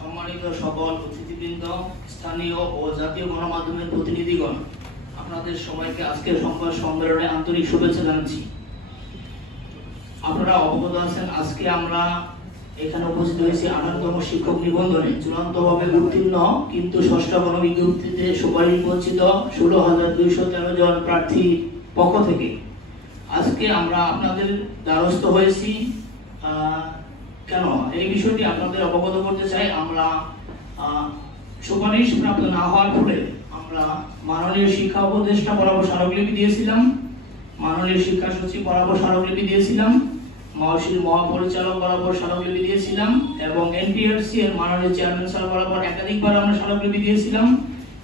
সম্মানিত সকল অতিথিবৃন্দ, স্থানীয় ও জাতীয় গণমাধ্যমের প্রতিনিধিগণ, আপনাদের সবাইকে আজকের সংবাদ সম্মেলনে আন্তরিক শুভেচ্ছা জানাচ্ছি। আপনারা অবগত আছেন, আজকে আমরা এখানে উপস্থিত হয়েছি 18তম শিক্ষক নিবন্ধনে চূড়ান্তভাবে উত্তীর্ণ কিন্তু ষষ্ঠ গণবিজ্ঞপ্তিতে সুপারিশ বঞ্চিত 16,213 জন প্রার্থী পক্ষ থেকে আজকে আমরা আপনাদের দ্বারস্থ হয়েছি। কেন এই বিষয়টি আপনাদের অবগত করতে চাই। আমরা সুপারিশ প্রাপ্ত না হওয়ার ফলে আমরা মাননীয় শিক্ষা উপদেষ্টা বরাবর স্মারকলিপি দিয়েছিলাম, মাননীয় শিক্ষা সচিব বরাবর স্মারকলিপি দিয়েছিলাম, মহাশির মহাপরিচালক বরাবর স্মারকলিপি দিয়েছিলাম এবং এনটিআরসি এর মাননীয় চেয়ারম্যান স্যার বরাবর একাধিকবার আমরা স্মারকলিপি দিয়েছিলাম,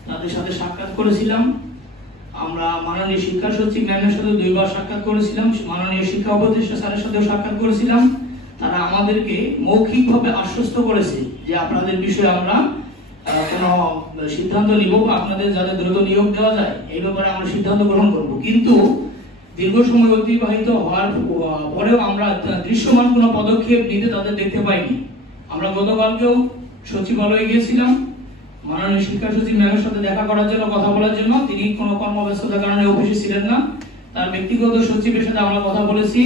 তাদের সাথে সাক্ষাৎ করেছিলাম। আমরা মাননীয় শিক্ষা সচিব ম্যামের সাথে 2বার সাক্ষাৎ করেছিলাম, মাননীয় শিক্ষা উপদেষ্টা স্যারের সাথেও সাক্ষাৎ করেছিলাম। তারা আমাদেরকে মৌখিকভাবে আশ্বস্ত করেছে যে আপনাদের বিষয়ে আমরা কোনো সিদ্ধান্ত নিব বা আপনাদের যাতে দ্রুত নিয়োগ দেওয়া যায় এই ব্যাপারে আমরা সিদ্ধান্ত গ্রহণ করব। কিন্তু দীর্ঘ সময় অতিবাহিত হওয়ার পরেও আমরা দৃশ্যমান কোনো পদক্ষেপ নিতে তাদের দেখতে পাইনি। আমরা গতকালকেও সচিবালয়ে গিয়েছিলাম মাননীয় শিক্ষা সচিব ম্যামের সাথে দেখা করার জন্য, কথা বলার জন্য। তিনি কোনো কর্মব্যস্ততার কারণে অফিসে ছিলেন না। তার ব্যক্তিগত সচিবের সাথে আমরা কথা বলেছি,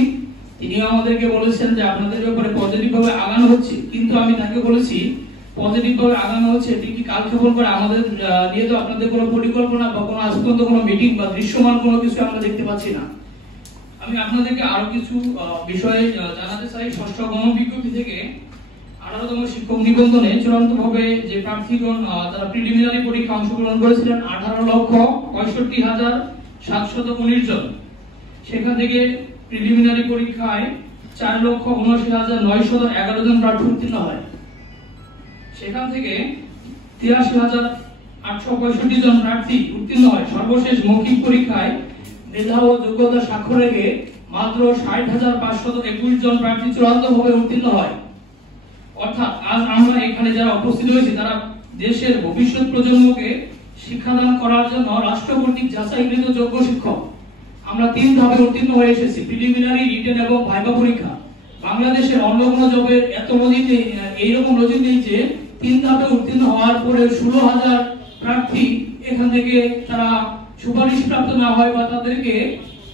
তিনিও আমাদেরকে বলেছেন যে আপনাদের ব্যাপারে পজিটিভ ভাবে আগানো হচ্ছে। কিন্তু আমি তাকে বলেছি পজিটিভ ভাবে আগানো হচ্ছে এটি কি কালক্ষেপণ করে আমাদের নিয়ে তো আপনাদের কোনো পরিকল্পনা বা কোনো আজ পর্যন্ত কোনো মিটিং বা দৃশ্যমান কোনো কিছু আমরা দেখতে পাচ্ছি না। আমি আপনাদেরকে আরো কিছু বিষয়ে জানাতে চাই। ষষ্ঠ গণবিজ্ঞপ্তি থেকে 18তম শিক্ষক নিবন্ধনে চূড়ান্তভাবে যে প্রার্থীগণ তারা প্রিলিমিনারি পরীক্ষা অংশগ্রহণ করেছিলেন 18,65,719 জন। সেখান থেকে প্রিলিমিনারি পরীক্ষায় 4,79,911 জন প্রার্থী উত্তীর্ণ হয়। সেখান থেকে 83,865 জন প্রার্থী উত্তীর্ণ হয়। সর্বশেষ মৌখিক পরীক্ষায় মেধা ও যোগ্যতা স্বাক্ষর রেখে মাত্র 60,521 জন প্রার্থী চূড়ান্তভাবে উত্তীর্ণ হয়। অর্থাৎ আজ আমরা এখানে যারা উপস্থিত হয়েছি তারা দেশের ভবিষ্যৎ প্রজন্মকে শিক্ষাদান করার জন্য রাষ্ট্র কর্তৃক যাচাইকৃত যোগ্য শিক্ষক। আমরা 3 ধাপে উত্তীর্ণ হয়ে এসেছি, প্রিলিমিনারি, রিটেন এবং ভাইভা পরীক্ষা। বাংলাদেশের অন্য কোনো জবের এত নজির নেই, এইরকম নজির নেই যে 3 ধাপে উত্তীর্ণ হওয়ার পরে 16,000 প্রার্থী এখান থেকে তারা সুপারিশ প্রাপ্ত না হয় বা তাদেরকে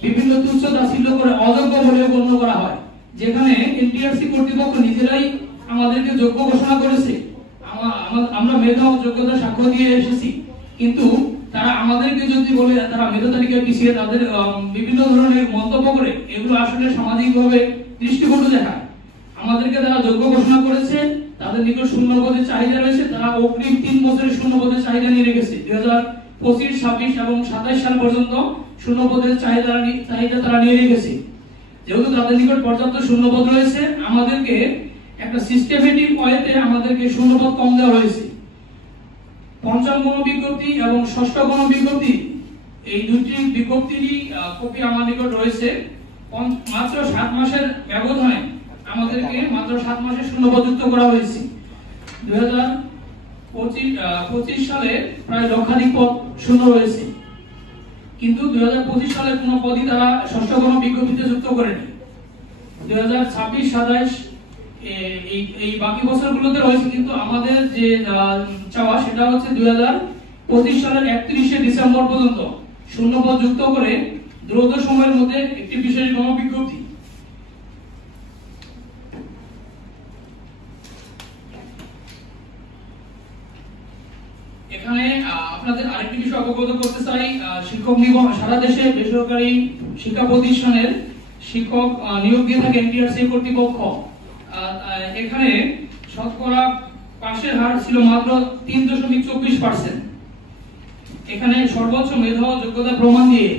বিভিন্ন তুচ্ছ তাচ্ছিল্য করে অযোগ্য বলে গণ্য করা হয়। যেখানে এনটিআরসি কর্তৃপক্ষ নিজেরাই আমাদেরকে যোগ্য ঘোষণা করেছে, আমরা মেধা ও যোগ্যতা সাক্ষ্য দিয়ে এসেছি, কিন্তু তারা আমাদেরকে যদি বলে তারা মেধা তালিকায় পিছিয়ে তাদের বিভিন্ন ধরনের মন্তব্য করে, এগুলো আসলে সামাজিকভাবে দৃষ্টিকটু দেখায়। আমাদেরকে তারা যোগ্য ঘোষণা করেছে, তাদের নিকট শূন্যপদের চাহিদা রয়েছে, তারা অগ্রিম 3 বছরের শূন্যপদের চাহিদা নিয়ে রেখেছে। 2025, 26 এবং 27 সাল পর্যন্ত শূন্যপদের চাহিদা তারা নিয়ে রেখেছে। যেহেতু তাদের নিকট পর্যাপ্ত শূন্যপদ রয়েছে, আমাদেরকে একটা সিস্টেমেটিক ওয়েতে আমাদেরকে শূন্যপদ কম দেওয়া হয়েছে। পঞ্চম গণবিজ্ঞপ্তি এবং ষষ্ঠ গণবিজ্ঞপ্তি এই দুটি বিজ্ঞপ্তিরই কপি আমার নিকট রয়েছে। মাত্র 7 মাসের ব্যবধানে আমাদেরকে মাত্র 7 মাসের শূন্যপদ যুক্ত করা হয়েছে। 2025 সালে প্রায় লক্ষাধিক পদ শূন্য রয়েছে, কিন্তু 2025 সালে কোনো পদই তারা ষষ্ঠ গণবিজ্ঞপ্তিতে যুক্ত করেনি। 2026, 27 এই বাকি বছরগুলোতে রয়েছে, কিন্তু আমাদের যে চাওয়া সেটা হচ্ছে 2025 সালের 31শে ডিসেম্বর পর্যন্ত শূন্যপদ যুক্ত করে দ্রুত সময়ের মধ্যে একটি বিশেষ গণবিজ্ঞপ্তি। এখানে আপনাদের আরেকটি বিষয় অবগত করতে চাই। শিক্ষক নিবন্ধন সারা দেশে বেসরকারি শিক্ষা প্রতিষ্ঠানের শিক্ষক নিয়োগ দিয়ে থাকে এনটিআরসি কর্তৃপক্ষ। এখানে শতকরা পাশের হার ছিল মাত্র 3.24%। এখানে সর্বোচ্চ মেধা ও যোগ্যতা প্রমাণ দিয়ে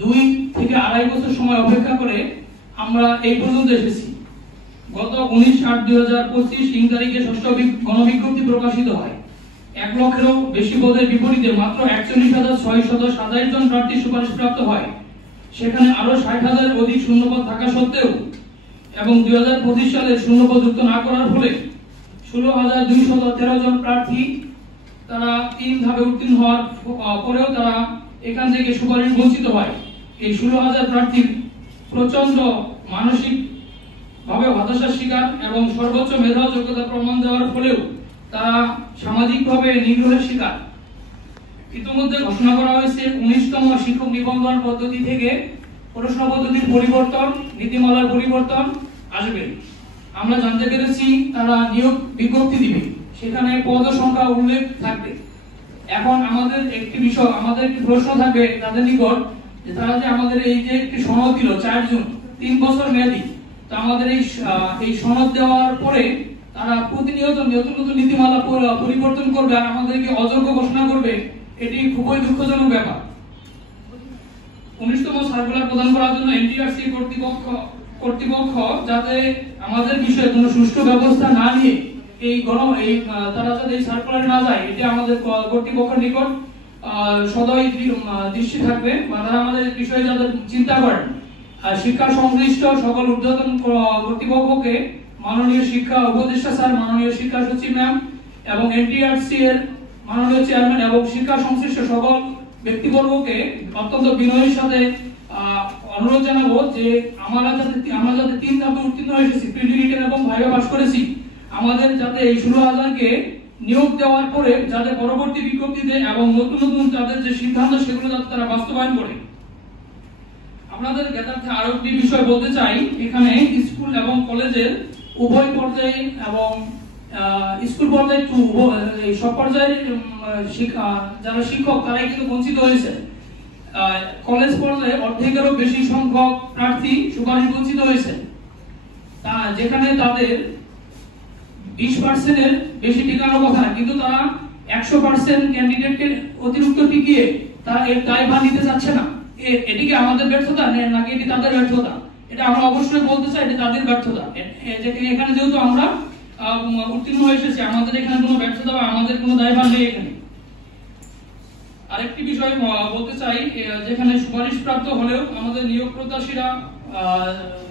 2 থেকে 2.5 বছর সময় অপেক্ষা করে আমরা এই পর্যন্ত এসেছি। গত 19/8/2025 ইং তারিখে ষষ্ঠ গণবিজ্ঞপ্তি প্রকাশিত হয়। 1 লক্ষেরও বেশি পদের বিপরীতে মাত্র 41,627 জন প্রার্থী সুপারিশ প্রাপ্ত হয়। সেখানে আরো 60,000 অধিক শূন্যপদ থাকা সত্ত্বেও এবং 2025 সালে শূন্যপদ যুক্ত না করার ফলে 16,213 জন প্রার্থী তারা 3 ধাপে উত্তীর্ণ হওয়ার পরেও তারা এখান থেকে সুপারিশ বঞ্চিত হয়। এই 16,000 প্রার্থী প্রচন্ড মানসিক ভাবে হতাশার শিকার এবং সর্বোচ্চ মেধা যোগ্যতা প্রমাণ দেওয়ার ফলেও তারা সামাজিকভাবে নিগ্রহের শিকার। ইতিমধ্যে ঘোষণা করা হয়েছে 19তম শিক্ষক নিবন্ধন পদ্ধতি থেকে প্রশ্ন পদ্ধতির পরিবর্তন, নীতিমালার পরিবর্তন আসবে। আমরা জানতে পেরেছি তারা নিয়োগ বিজ্ঞপ্তি দিবে, সেখানে পদ সংখ্যা উল্লেখ থাকবে। এখন আমাদের একটি বিষয়, আমাদের একটি প্রশ্ন থাকবে তাদের নিকট যে তারা যে আমাদের এই যে একটি সনদ দিল 4 জুন, 3 বছর মেয়াদী, তো আমাদের এই সনদ দেওয়ার পরে তারা প্রতিনিয়ত নতুন নতুন নীতিমালা পরিবর্তন করবে আর আমাদেরকে অযোগ্য ঘোষণা করবে, এটি খুবই দুঃখজনক ব্যাপার। 19তম সার্কুলার প্রদান করার জন্য এনটিআরসি কর্তৃপক্ষ যাতে আমাদের বিষয়ে কোনো সুষ্ঠু ব্যবস্থা না নিয়ে তারা যাতে এই সার্কুলারে না যায়, এটি আমাদের কর্তৃপক্ষের নিকট সদয় দৃষ্টি থাকবে, বা তারা আমাদের বিষয়ে যাতে চিন্তা করেন। আর শিক্ষা সংশ্লিষ্ট সকল ঊর্ধ্বতন কর্তৃপক্ষকে মাননীয় শিক্ষা উপদেষ্টা স্যার, মাননীয় শিক্ষা সচিব ম্যাম এবং এনটিআরসি এর মাননীয় চেয়ারম্যান এবং শিক্ষা সংশ্লিষ্ট সকল ব্যক্তিবর্গকে অত্যন্ত বিনয়ের সাথে অনুরোধ জানাবো যে আমরা যাতে 3 ধাপে উত্তীর্ণ হয়েছি, প্রিলি রিটেন এবং ভাইভা পাস করেছি, আমাদের যাতে এই 16,000 কে নিয়োগ দেওয়ার পরে যাতে পরবর্তী বিজ্ঞপ্তিতে এবং নতুন নতুন তাদের যে সিদ্ধান্ত সেগুলো যাতে তারা বাস্তবায়ন করে। আপনাদের জ্ঞাতার্থে আরো একটি বিষয় বলতে চাই, এখানে স্কুল এবং কলেজের উভয় পর্যায়ে এবং স্কুল পর্যায়ে সব পর্যায়ের যারা শিক্ষক তারাই কিন্তু বঞ্চিত হয়েছে। কলেজ পর্যায়ে অর্ধেকেরও বেশি সংখ্যক প্রার্থী সুপারিশ বঞ্চিত হয়েছে, যেখানে তাদের 20% এর বেশি টিকানোর কথা, কিন্তু তারা 100% ক্যান্ডিডেটকে অতিরিক্ত টিকিয়ে তারা এর দায়ভার নিতে চাচ্ছে না। এটিকে আমাদের ব্যর্থতা নাকি এটি তাদের ব্যর্থতা? এটা আমরা অবশ্যই বলতে চাই এটি তাদের ব্যর্থতা। এখানে যেহেতু আমরা উত্তীর্ণ হয়ে এসেছি, আমাদের এখানে কোনো ব্যর্থতা বা আমাদের কোনো দায়ভার নেই। এখানে আরেকটি বিষয় বলতে চাই, যেখানে সুপারিশ প্রাপ্ত হলেও আমাদের নিয়োগ প্রত্যাশীরা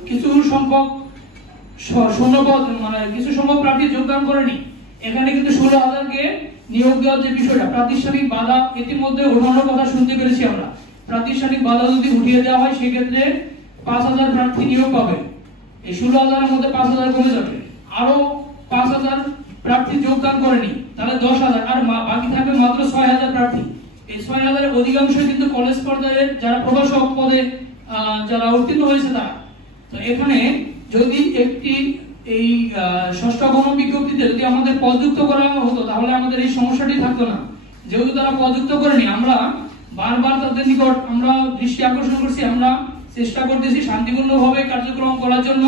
কিছু সংখ্যক শূন্যপদ কিছু সংখ্যক প্রার্থী যোগদান করেনি। এখানে কিন্তু 16,000 কে নিয়োগ দেওয়ার যে বিষয়টা, প্রাতিষ্ঠানিক বাধা ইতিমধ্যে ওঠানোর কথা শুনতে পেরেছি আমরা। প্রাতিষ্ঠানিক বাধা যদি উঠিয়ে দেওয়া হয় সেক্ষেত্রে 5,000 প্রার্থী নিয়োগ পাবে। এই 16,000 এর মধ্যে 5,000 কমে যাবে। আরো 5,000 প্রার্থী যোগদান করেনি, তাহলে 10,000, আর বাকি থাকবে মাত্র 6,000 প্রার্থী। এই 6,000 এর অধিকাংশ কিন্তু কলেজ পর্যায়ের যারা প্রভাষক পদে যারা উত্তীর্ণ হয়েছে তারা। তো এখানে যদি একটি এই ষষ্ঠ গণবিজ্ঞপ্তিতে যদি আমাদের পদযুক্ত করা হতো তাহলে আমাদের এই সমস্যাটি থাকতো না। যেহেতু তারা পদযুক্ত করেনি, আমরা বারবার তাদের নিকট আমরা দৃষ্টি আকর্ষণ করছি, আমরা চেষ্টা করতেছি শান্তিপূর্ণভাবে কার্যক্রম করার জন্য,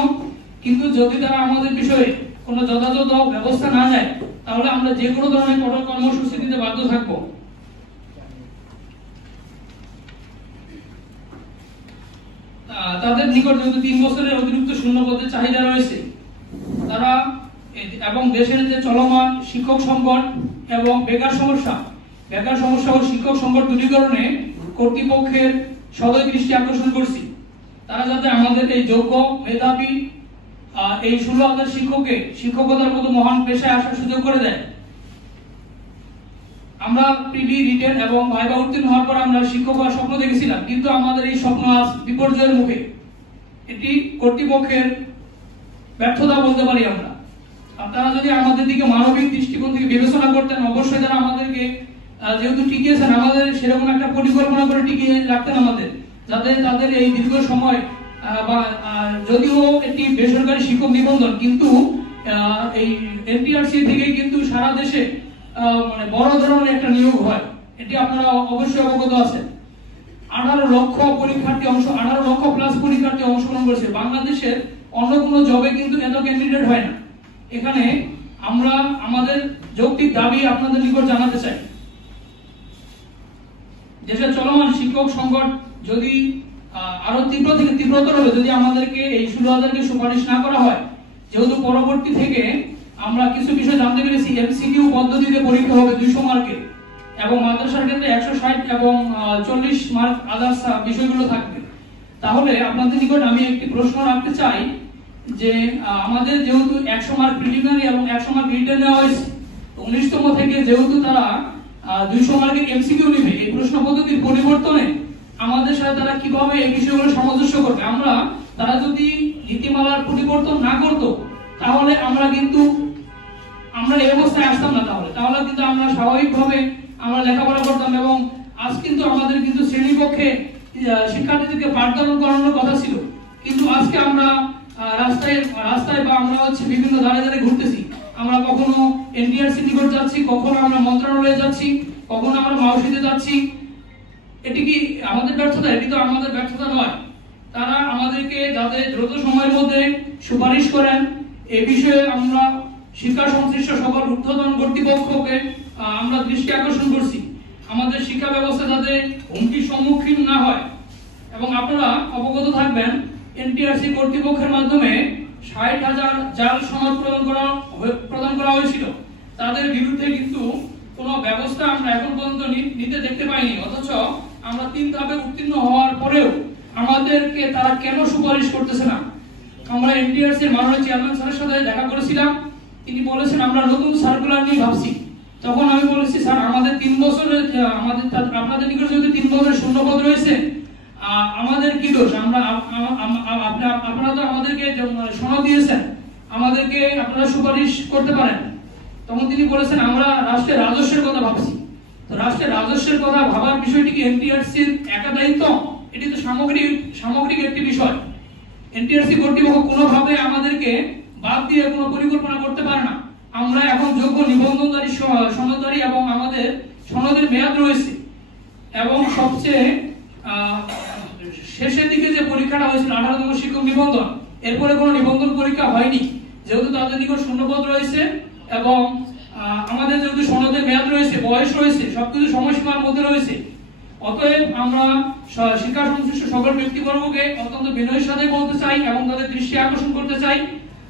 কিন্তু যদি তারা আমাদের বিষয়ে কোনো যথাযথ ব্যবস্থা না নেয় তাহলে আমরা যে কোনো ধরনের কঠোর কর্মসূচি দিতে বাধ্য থাকবো। তাদের নিকট যেহেতু 3 বছরের অতিরিক্ত শূন্যপদের চাহিদা রয়েছে, তারা এবং দেশের যে চলমান শিক্ষক সংকট এবং বেকার সমস্যা ও শিক্ষক সংকট দূরীকরণে কর্তৃপক্ষের সদয় দৃষ্টি আকর্ষণ করছি। তারা যাতে আমাদের এই যোগ্য মেধাবী এই 16,000 শিক্ষককে শিক্ষকতার মতো মহান পেশায় আসার সুযোগ করে দেয়। আমরা প্রিলি রিটেন এবং ভাইভা উত্তীর্ণ হওয়ার পর আমরা শিক্ষক হওয়ার স্বপ্ন দেখেছিলাম, কিন্তু আমাদের এই স্বপ্ন আজ বিপর্যয়ের মুখে। এটি কর্তৃপক্ষের ব্যর্থতা বলতে পারি আমরা। আপনারা যদি আমাদের দিকে মানবিক দৃষ্টিকোণ থেকে বিবেচনা করতেন, অবশ্যই তারা আমাদেরকে যেহেতু টিকিয়েছেন, আমাদের সেরকম একটা পরিকল্পনা করে টিকিয়ে রাখতেন আমাদের, যাতে তাদের এই দীর্ঘ সময় বা যদিও একটি বেসরকারি শিক্ষক নিবন্ধন, কিন্তু এই এনটিআরসি থেকে কিন্তু সারা দেশে মানে বড় ধরনের একটা নিয়োগ হয়, এটি আপনারা অবশ্যই অবগত আছেন। 18 লক্ষ প্লাস পরীক্ষার্থী অংশগ্রহণ করেছে। বাংলাদেশের অন্য কোনো জবে কিন্তু এত ক্যান্ডিডেট হয় না। এখানে আমরা আমাদের যৌক্তিক দাবি আপনাদের নিকট জানাতে চাই। দেশের চলমান শিক্ষক সংকট যদি আরো তীব্রতর হবে যদি আমাদেরকে এই 16,000 কে সুপারিশ না করা হয়, যেহেতু পরবর্তী থেকে আমরা কিছু বিষয় জানতে পেরেছি, এমসিকিউ পদ্ধতিতে পরীক্ষা হবে 200 মার্কের, এবং মাদ্রাসার ক্ষেত্রে 160 এবং 40 মার্ক আদার্স বিষয়গুলো থাকবে। তাহলে আপনাদের নিকট আমি একটি প্রশ্ন রাখতে চাই যে আমাদের যেহেতু 100 মার্ক প্রিলিমিনারি এবং 100 মার্ক রিটেন নেওয়া হয়েছে, 19তম থেকে যেহেতু তারা 200 মার্কের এমসিকিউ নেবে, এই প্রশ্ন পদ্ধতির পরিবর্তনে আমাদের সাথে তারা কিভাবে এই বিষয়গুলো সামঞ্জস্য করবে? তারা যদি নীতিমালার পরিবর্তন না করতো তাহলে আমরা কিন্তু আমরা এই অবস্থায় আসতাম না। তাহলে কিন্তু আমরা স্বাভাবিকভাবে আমরা লেখাপড়া করতাম এবং আজ কিন্তু আমাদের কিন্তু শ্রেণীকক্ষে শিক্ষার্থীদেরকে পাঠদান করানোর কথা ছিল, কিন্তু আজকে আমরা রাস্তায় বা আমরা বিভিন্ন ধারে ঘুরতেছি। আমরা কখনো এনটিআরসি নিকট যাচ্ছি, কখনো আমরা মন্ত্রণালয়ে যাচ্ছি, কখনো আমরা মাউসিতে যাচ্ছি। এটি কি আমাদের ব্যর্থতা? এটি তো আমাদের ব্যর্থতা নয়। তারা আমাদেরকে যাতে দ্রুত সময়ের মধ্যে সুপারিশ করেন এই বিষয়ে আমরা শিক্ষা সংশ্লিষ্ট সকল ঊর্ধ্বতন কর্তৃপক্ষকে আমরা দৃষ্টি আকর্ষণ করছি। আমাদের শিক্ষা ব্যবস্থা যাতে হুমকির সম্মুখীন না হয়। এবং আপনারা অবগত থাকবেন, এনটিআরসি কর্তৃপক্ষের মাধ্যমে 60,000 জাল সনদ প্রদান করা হয়েছিল। তাদের বিরুদ্ধে কিন্তু কোনো ব্যবস্থা আমরা এখন পর্যন্ত নিতে দেখতে পাইনি। অথচ আমরা 3 ধাপে উত্তীর্ণ হওয়ার পরেও আমাদেরকে তারা কেন সুপারিশ করতেছে না? আমরা এনটিআরসি এর মাননীয় চেয়ারম্যান স্যারের সাথে দেখা করেছিলাম। তিনি বলেছেন আমরা নতুন সার্কুলার নিয়ে ভাবছি। তখন আমি বলেছি, স্যার আমাদের 3 বছরের আপনাদের নিকট যদি 3 বছরের শূন্যপদ রয়েছে, আমাদের কি দোষ? আপনারা তো আমাদেরকে সনদ দিয়েছেন, আমাদেরকে আপনারা সুপারিশ করতে পারেন। তখন তিনি বলেছেন আমরা রাষ্ট্রের রাজস্বের কথা ভাবছি। তো রাষ্ট্রের রাজস্বের কথা ভাবার বিষয়টি কি এনটিআরসির একা দায়িত্ব? এটি তো সামগ্রিক একটি বিষয়। এনটিআরসি কর্তৃপক্ষ কোনোভাবে আমাদেরকে বাদ দিয়ে কোনো পরিকল্পনা করতে পারে না। আমরা এখন যোগ্য নিবন্ধনকারী সনদধারী এবং আমাদের সনদের মেয়াদ রয়েছে। এবং সবচেয়ে শেষের দিকে যে পরীক্ষাটা হয়েছিল 18তম শিক্ষক নিবন্ধন, এরপরে কোনো নিবন্ধন পরীক্ষা হয়নি, যেহেতু তাদের নিকট শূন্যপদ রয়েছে এবং আমাদের যেহেতু সনদের মেয়াদ রয়েছে, বয়স রয়েছে, সবকিছু সময়সীমার মধ্যে রয়েছে। অতএব আমরা শিক্ষা সংশ্লিষ্ট সকল ব্যক্তিবর্গকে অত্যন্ত বিনয়ের সাথে বলতে চাই এবং তাদের দৃষ্টি আকর্ষণ করতে চাই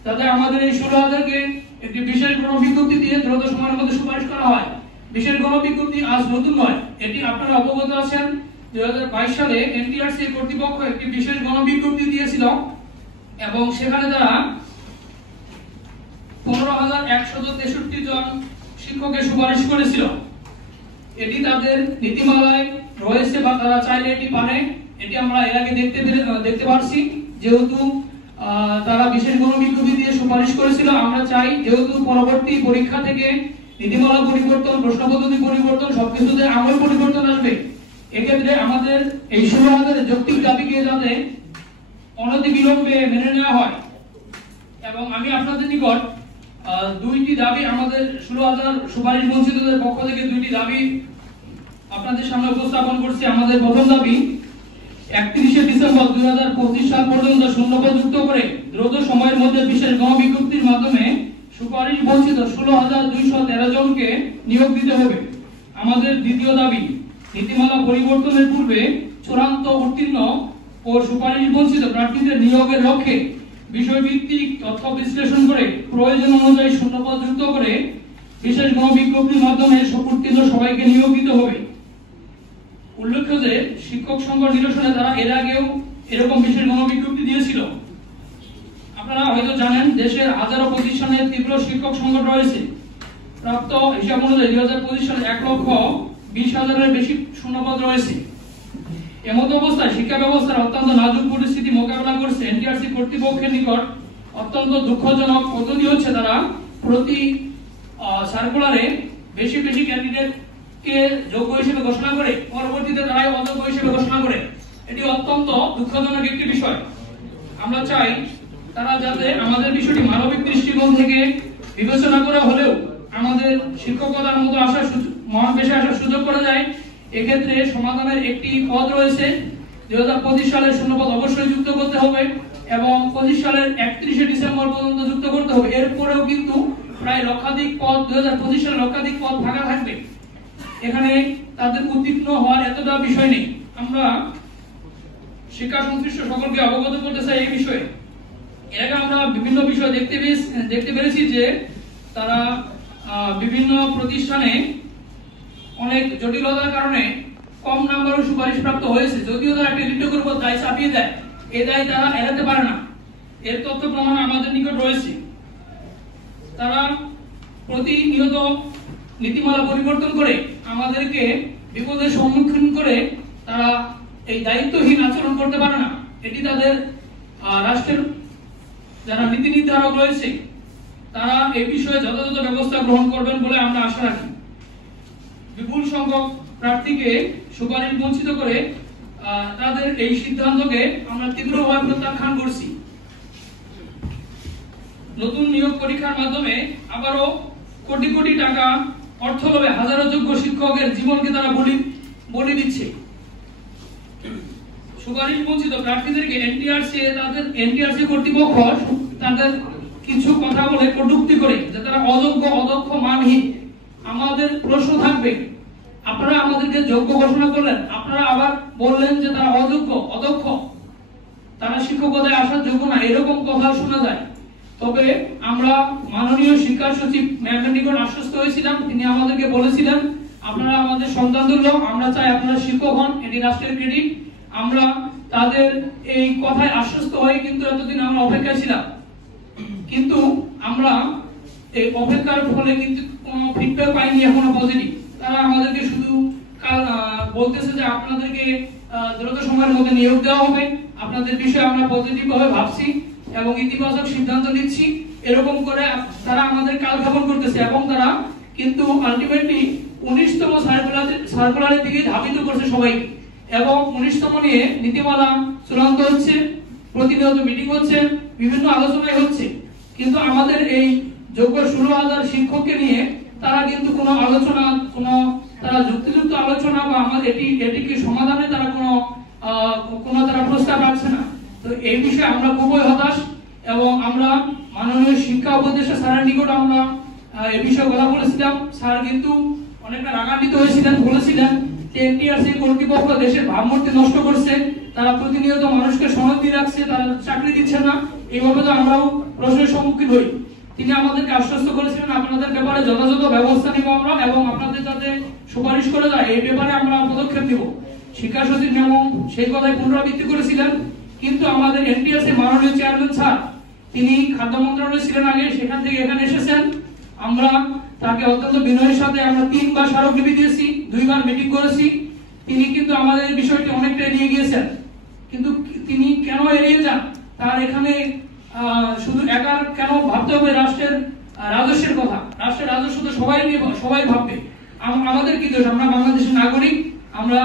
যাতে আমাদের এই 16,000-কে একটি বিশেষ গণবিজ্ঞপ্তি দিয়ে দ্রুত সময়ের মধ্যে সুপারিশ করা হয়। বিশেষ গণবিজ্ঞপ্তি আজ নতুন নয়, এটি আপনারা অবগত আছেন। 2022 সালে এনটিআরসি কর্তৃপক্ষ একটি বিশেষ গণবিজ্ঞপ্তি দিয়েছিল এবং সেখানে তারা 15,163 জন শিক্ষকের সুপারিশ করেছিল। এটি তাদের নীতিমালায় রয়েছে বা তারা চাইলে এটি পারে। এটি আমরা এর আগে দেখতে পারছি। যেহেতু তারা বিশেষ গণবিজ্ঞপ্তি দিয়ে সুপারিশ করেছিল, আমরা চাই যেহেতু পরবর্তী পরীক্ষা থেকে নীতিমালা পরিবর্তন, প্রশ্ন পদ্ধতি পরিবর্তন, সবকিছুতে আমূল পরিবর্তন আসবে। এক্ষেত্রে আমাদের এই 16,000 যৌক্তিক দাবিকে যাতে অনতিবিলম্বে মেনে নেওয়া হয়। এবং আমি আপনাদের নিকট 2টি দাবি, আমাদের 16,000 সুপারিশ বঞ্চিতদের পক্ষ থেকে 2টি দাবি আপনাদের সামনে উপস্থাপন করছি। আমাদের প্রথম দাবি, 31শে ডিসেম্বর 2025 সাল পর্যন্ত শূন্যপদ যুক্ত করে দ্রুত সময়ের মধ্যে বিশেষ গণবিজ্ঞপ্তির মাধ্যমে সুপারিশ বঞ্চিত 16,213 জনকে নিয়োগ দিতে হবে। আমাদের দ্বিতীয় দাবি, নীতিমালা পরিবর্তনের পূর্বে চূড়ান্ত উত্তীর্ণ ও সুপারিশ বঞ্চিত প্রার্থীদের নিয়োগের লক্ষ্যে বিষয়ভিত্তিক তথ্য বিশ্লেষণ করে প্রয়োজন অনুযায়ী শূন্যপদ যুক্ত করে বিশেষ গণবিজ্ঞপ্তির মাধ্যমে উত্তীর্ণ সবাইকে নিয়োগ দিতে হবে। উল্লেখ্য যে শিক্ষক সংকট নিরসনে তারা এর আগেও এরকম বিশেষ গণবিজ্ঞপ্তি দিয়েছিল। আপনারা হয়তো জানেন, দেশের হাজারো প্রতিষ্ঠানে তীব্র শিক্ষক সংকট রয়েছে। প্রাপ্ত হিসাব অনুযায়ী 2025 সালে 1,20,000-এর বেশি শূন্যপদ রয়েছে। এমত অবস্থায় শিক্ষা ব্যবস্থার অত্যন্ত নাজুক পরিস্থিতি মোকাবেলা করছে এনটিআরসি কর্তৃপক্ষের নিকট অত্যন্ত দুঃখজনক পদ্ধতি হচ্ছে তারা প্রতি সার্কুলারে বেশি ক্যান্ডিডেটকে যোগ্য হিসেবে ঘোষণা করে পরবর্তীতে তারাই অযোগ্য হিসেবে ঘোষণা করে। এটি অত্যন্ত দুঃখজনক একটি বিষয়। আমরা চাই তারা যাতে আমাদের বিষয়টি মানবিক দৃষ্টিকোণ থেকে বিবেচনা করে হলেও আমাদের শিক্ষকতার মতো মহান পেশায় আসার সুযোগ করে যায়। এক্ষেত্রে সমাধানের একটি পদ রয়েছে। 2025 সালের শূন্যপদ অবশ্যই যুক্ত করতে হবে এবং 25 সালের 31শে ডিসেম্বর পর্যন্ত যুক্ত করতে হবে। এরপরেও কিন্তু প্রায় লক্ষাধিক পদ 2025 সালে লক্ষাধিক পদ ফাঁকা থাকবে। এখানে তাদের উদ্বিগ্ন হওয়ার এতটা বিষয় নেই। আমরা শিক্ষা সংশ্লিষ্ট সকলকে অবগত করতে চাই এই বিষয়ে। এর আগে আমরা বিভিন্ন বিষয় দেখতে পেরেছি যে তারা বিভিন্ন প্রতিষ্ঠানে অনেক জটিলতার কারণে কম নাম্বারও সুপারিশ প্রাপ্ত হয়েছে, যদিও তারা ক্রেডিটের উপর দায় চাপিয়ে দেয়। এই দায় তারা এড়াতে পারে না। এর তথ্য প্রমাণ আমাদের নিকট রয়েছে। তারা প্রতিনিয়ত নীতিমালা পরিবর্তন করে আমাদেরকে বিপদের সম্মুখীন করে তারা এই দায়িত্বহীন আচরণ করতে পারে না। এটি তাদের রাষ্ট্রের যারা নীতি নির্ধারক রয়েছে তারা এই বিষয়ে যথাযথ ব্যবস্থা গ্রহণ করবেন বলে আমরা আশা রাখি। বিপুল সংখ্যক প্রার্থীকে সুপারিশ বঞ্চিত করে তাদের এই সিদ্ধান্তকে আমরা তীব্রভাবে প্রত্যাখ্যান করছি। নতুন নিয়োগ পরীক্ষার মাধ্যমে আবারও কোটি কোটি টাকা অর্থ লোভে হাজারো যোগ্য শিক্ষকের জীবনকে তারা বলি দিচ্ছে। সুপারিশ বঞ্চিত প্রার্থীদেরকে এনটিআরসি কর্তৃপক্ষ তাদের কিছু কথা বলে কটূক্তি করে যে তারা অযোগ্য, অদক্ষ, মানহীন। আমাদের প্রশ্ন থাকবে, আপনারা আমাদেরকে যোগ্য ঘোষণা করলেন, আপনারা আবার বললেন যে তারা অযোগ্য, অদক্ষ, তারা শিক্ষকতায় আসার যোগ্য না, এরকম কথা শোনা যায়। তবে আমরা মাননীয় শিক্ষা সচিব ম্যামের নিকট আশ্বস্ত হয়েছিলাম, তিনি আমাদেরকে বলেছিলেন আপনারা আমাদের সন্তান তুল্য, আমরা চাই আপনারা শিক্ষক হন, এটি রাষ্ট্রের ক্রেডিট। আমরা তাদের এই কথায় আশ্বস্ত হয়ে কিন্তু এতদিন আমরা অপেক্ষায় ছিলাম, কিন্তু আমরা এই অপেক্ষার ফলে কিন্তু কোনো ফিডব্যাক পাইনি এখনো পজিটিভ। তারা আমাদেরকে শুধু বলতেছে যে আপনাদেরকে দ্রুত সময়ের মধ্যে নিয়োগ দেওয়া হবে, আপনাদের বিষয়ে আমরা পজিটিভ ভাবে ভাবছি এবং ইতিবাচক সিদ্ধান্ত নিচ্ছি, এরকম করে তারা আমাদের কালক্ষেপণ করতেছে এবং তারা কিন্তু আলটিমেটলি 19তম সার্কুলারের দিকে ধাবিত করছে সবাই। এবং 19তম নিয়ে নীতিমালা চূড়ান্ত হচ্ছে, প্রতিনিয়ত মিটিং হচ্ছে, বিভিন্ন আলোচনায় হচ্ছে, কিন্তু আমাদের এই যোগ্য 16,000 শিক্ষককে নিয়ে তারা কিন্তু কোনো আলোচনা, তারা যুক্তিযুক্ত আলোচনা বা আমাদের এটিকে সমাধানে তারা কোনো তারা প্রস্তাব রাখছে না। তো এই বিষয়ে আমরা খুবই হতাশ এবং আমরা মাননীয় শিক্ষা উপদেষ্টা স্যারের নিকট আমরা এই বিষয়ে কথা বলেছিলাম। স্যার কিন্তু অনেকটা রাগান্বিত হয়েছিলেন, বলেছিলেন যে এনটিআরসি কর্তৃপক্ষ দেশের ভাবমূর্তি নষ্ট করছে, তারা প্রতিনিয়ত মানুষকে সনদ দিয়ে রাখছে, তারা চাকরি দিচ্ছে না, এইভাবে তো আমরাও প্রশ্নের সম্মুখীন হই। তিনি আমাদেরকে আশ্বস্ত করেছিলেন আপনাদের ব্যাপারে যথাযথ ব্যবস্থা নিব আমরা এবং আপনাদের যাতে সুপারিশ করে যায় এই ব্যাপারে আমরা পদক্ষেপ নিব। শিক্ষা সচিব ম্যাম সেই কথাই পুনরাবৃত্তি করেছিলেন, কিন্তু আমাদের এনটিআরসি মাননীয় চেয়ারম্যান স্যার, তিনি খাদ্য মন্ত্রণালয়ে ছিলেন আগে, সেখান থেকে এখানে এসেছেন। আমরা তাকে অত্যন্ত বিনয়ের সাথে আমরা 3 বার স্মারকলিপি দিয়েছি, 2 বার মিটিং করেছি। তিনি কিন্তু আমাদের বিষয়টি অনেকটা এড়িয়ে গিয়েছেন, কিন্তু তিনি কেন এড়িয়ে যান? তার এখানে শুধু একার কেন ভাবতে হবে রাষ্ট্রের রাজস্বের কথা? রাষ্ট্রের রাজস্ব তো সবাই ভাববে। আমাদের কি দোষ? আমরা বাংলাদেশের নাগরিক, আমরা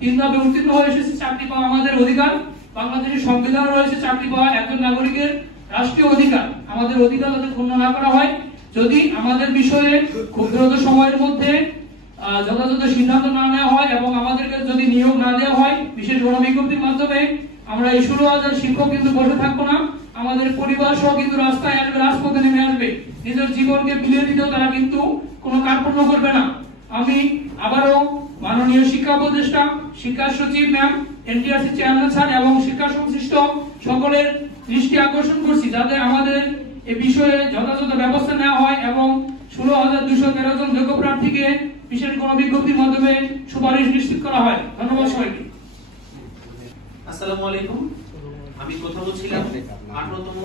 3 ধাপে উত্তীর্ণ হয়ে এসেছি, চাকরি পাওয়া আমাদের অধিকার। বাংলাদেশের সংবিধান রয়েছে চাকরি পাওয়া একজন নাগরিকের রাষ্ট্রীয় অধিকার। আমাদের অধিকার যাতে ক্ষুণ্ণ না করা হয়, যদি আমাদের বিষয়ে খুব দ্রুত সময়ের মধ্যে যথাযথ সিদ্ধান্ত না নেওয়া হয় এবং আমাদেরকে যদি নিয়োগ না দেওয়া হয় বিশেষ গণবিজ্ঞপ্তির মাধ্যমে, আমরা এই 16,000 শিক্ষক কিন্তু বসে থাকবো না। আমাদের পরিবার সহ কিন্তু রাস্তায় আসবে, রাজপথে নেমে আসবে, নিজের জীবনকে বিলিয়ে দিতেও তারা কিন্তু কোনো কার্পণ্য করবে না। আমি আবারও মাননীয় শিক্ষা উপদেষ্টা, শিক্ষা সচিব ম্যাম, এনটিআরসি চেয়ারম্যান স্যার এবং শিক্ষা সংশ্লিষ্ট সকলের দৃষ্টি আকর্ষণ করছি যাতে আমাদের এই বিষয়ে যথাযথ ব্যবস্থা নেওয়া হয় এবং 16,213 জন যোগ্য প্রার্থীকে বিশেষ গণবিজ্ঞপ্তির মাধ্যমে সুপারিশ নিশ্চিত করা হয়। ধন্যবাদ সবাইকে। আসসালামু আলাইকুম। আমি কথা বলছিলাম 18তম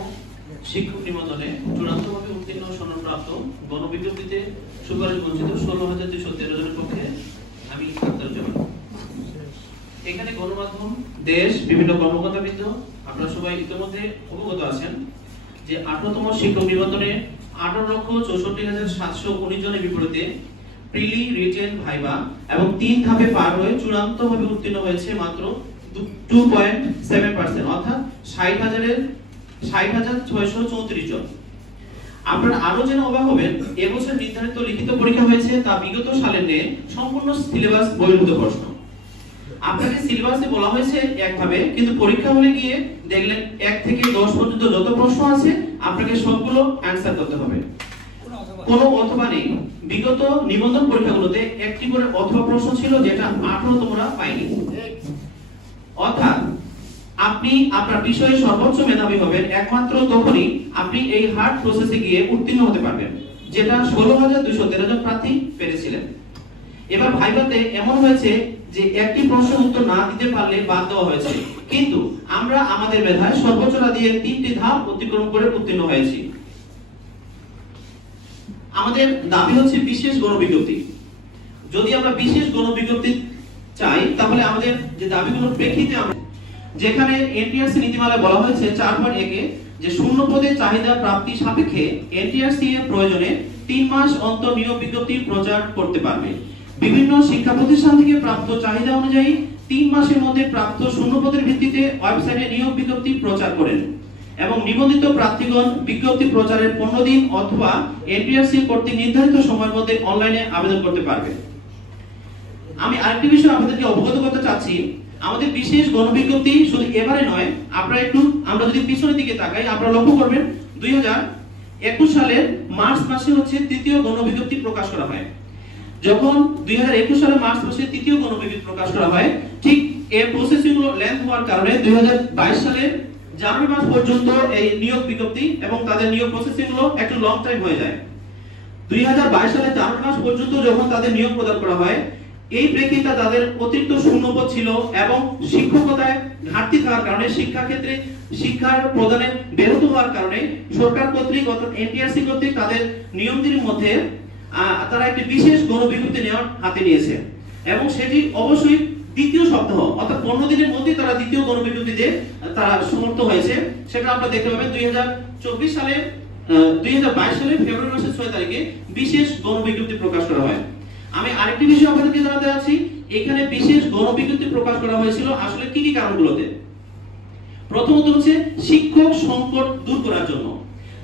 শিক্ষক নিবন্ধনে চূড়ান্তভাবে উত্তীর্ণ সনদপ্রাপ্ত গণবিজ্ঞপ্তিতে সুপারিশ বঞ্চিত 16,213 জনের পক্ষে আমি আক্তার জামান। এখানে গণমাধ্যম, দেশ, বিভিন্ন কর্মকর্তাবৃন্দ আপনারা সবাই ইতিমধ্যে অবগত আছেন যে 18তম শিক্ষক নিবন্ধনে 18,64,719 জনের বিপরীতে প্রিলি, রিটেন, ভাইবা এবং 3 ধাপে পার হয়ে চূড়ান্তভাবে উত্তীর্ণ হয়েছে মাত্র 2.7%, অর্থাৎ 60,634 জন। আপনারা আরো জেনে অবাক হবেন, এবছর নির্ধারিত লিখিত পরীক্ষা হয়েছে তা বিগত সালের ন্যায় সম্পূর্ণ সিলেবাস বহির্ভূত প্রশ্ন। আপনাকে সিলেবাসে বলা হয়েছে একভাবে, কিন্তু পরীক্ষা হলে গিয়ে দেখলেন 1 থেকে 10 পর্যন্ত যত প্রশ্ন আছে আপনাকে সবগুলো অ্যানসার করতে হবে। কোনো অথবা নেই। বিগত নিবন্ধন পরীক্ষাগুলোতে একটি করে অথবা প্রশ্ন ছিল, যেটা 18তমরা পায়নি। অর্থাৎ আপনি আপনার বিষয়ে সর্বোচ্চ মেধাবী হবেন একমাত্র তখনই আপনি এই হার্ড প্রসেসে গিয়ে উত্তীর্ণ হতে পারবেন, যেটা 16,213 জন প্রার্থী পেরেছিলেন। এবার ভাইভাতে এমন হয়েছে যে একটি প্রশ্নের উত্তর না দিতে পারলে বাদ দেওয়া হয়েছে, কিন্তু আমরা আমাদের মেধায় সর্বোচ্চটা দিয়ে 3টি ধাপ অতিক্রম করে উত্তীর্ণ হয়েছি। আমাদের দাবি হচ্ছে বিশেষ গণবিজ্ঞপ্তি। যদি আমরা বিশেষ গণবিজ্ঞপ্তি চাই তাহলে আমাদের যে দাবিগুলোর প্রেক্ষিতে আমরা, যেখানে এনটিআরসি নীতিমালায় বলা হয়েছে 4.1 এ যে শূন্য পদে চাহিদা প্রাপ্তি সাপেক্ষে এনটিআরসি এর প্রয়োজনে 3 মাস অন্তর নিয়োগ বিজ্ঞপ্তি প্রচার করতে পারবে। বিভিন্ন শিক্ষা প্রতিষ্ঠান থেকে প্রাপ্ত চাহিদা অনুযায়ী 3 মাসের মধ্যে প্রাপ্ত শূন্য পদের ভিত্তিতে ওয়েবসাইটে নিয়োগ বিজ্ঞপ্তি প্রচার করেন এবং নিবন্ধিত প্রার্থীগণ বিজ্ঞপ্তি প্রচারের 15 দিন অথবা এনটিআরসি কর্তৃক নির্ধারিত সময়ের মধ্যে অনলাইনে আবেদন করতে পারবে। আমি আরেকটি বিষয় আপনাদেরকে অবগত করতে চাচ্ছি, আমাদের বিশেষ গণবিজ্ঞপ্তি শুধু এবারে নয়, আপনারা একটু আমরা যদি পিছনের দিকে তাকাই আপনারা লক্ষ্য করবেন 2021 সালের মার্চ মাসে হচ্ছে তৃতীয় গণবিজ্ঞপ্তি প্রকাশ করা হয়। যখন 2021 সালের মার্চ মাসে তৃতীয় গণবিজ্ঞপ্তি প্রকাশ করা হয়, ঠিক এই প্রসেসিং গুলো লেন্থ হওয়ার কারণে 2022 সালের জানুয়ারি মাস পর্যন্ত এই নিয়োগ বিজ্ঞপ্তি এবং তাদের নিয়োগ প্রসেসিং গুলো একটু লং টাইম হয়ে যায়। 2022 সালের জানুয়ারি মাস পর্যন্ত যখন তাদের নিয়োগ প্রদান করা হয়, এই প্রেক্ষিতে তাদের অতিরিক্ত শূন্যপদ ছিল এবং শিক্ষকতায় ঘাটতি থাকার কারণে শিক্ষা ক্ষেত্রে শিক্ষার প্রদানে ব্যাহত হওয়ার কারণে সরকার কর্তৃক অর্থাৎ এনটিআরসি কর্তৃক তাদের নিয়মটির মধ্যে তারা একটি বিশেষ গণবিজ্ঞপ্তি নেওয়ার হাতে নিয়েছে এবং সেটি অবশ্যই দ্বিতীয় সপ্তাহ অর্থাৎ 15 দিনের মধ্যে তারা দ্বিতীয় গণবিজ্ঞপ্তিতে তারা সমর্থ হয়েছে। সেটা আপনারা দেখতে পাবেন 2022 সালের ফেব্রুয়ারি মাসের 6 তারিখে বিশেষ গণবিজ্ঞপ্তি প্রকাশ করা হয়। আমি আরেকটি বিষয় আপনাদেরকে জানাতে যাচ্ছি, এখানে বিশেষ গণবিজ্ঞপ্তি প্রকাশ করা হয়েছিল আসলে কি কি কারণগুলোতে। প্রথমত হচ্ছে শিক্ষক সংকট দূর করার জন্য,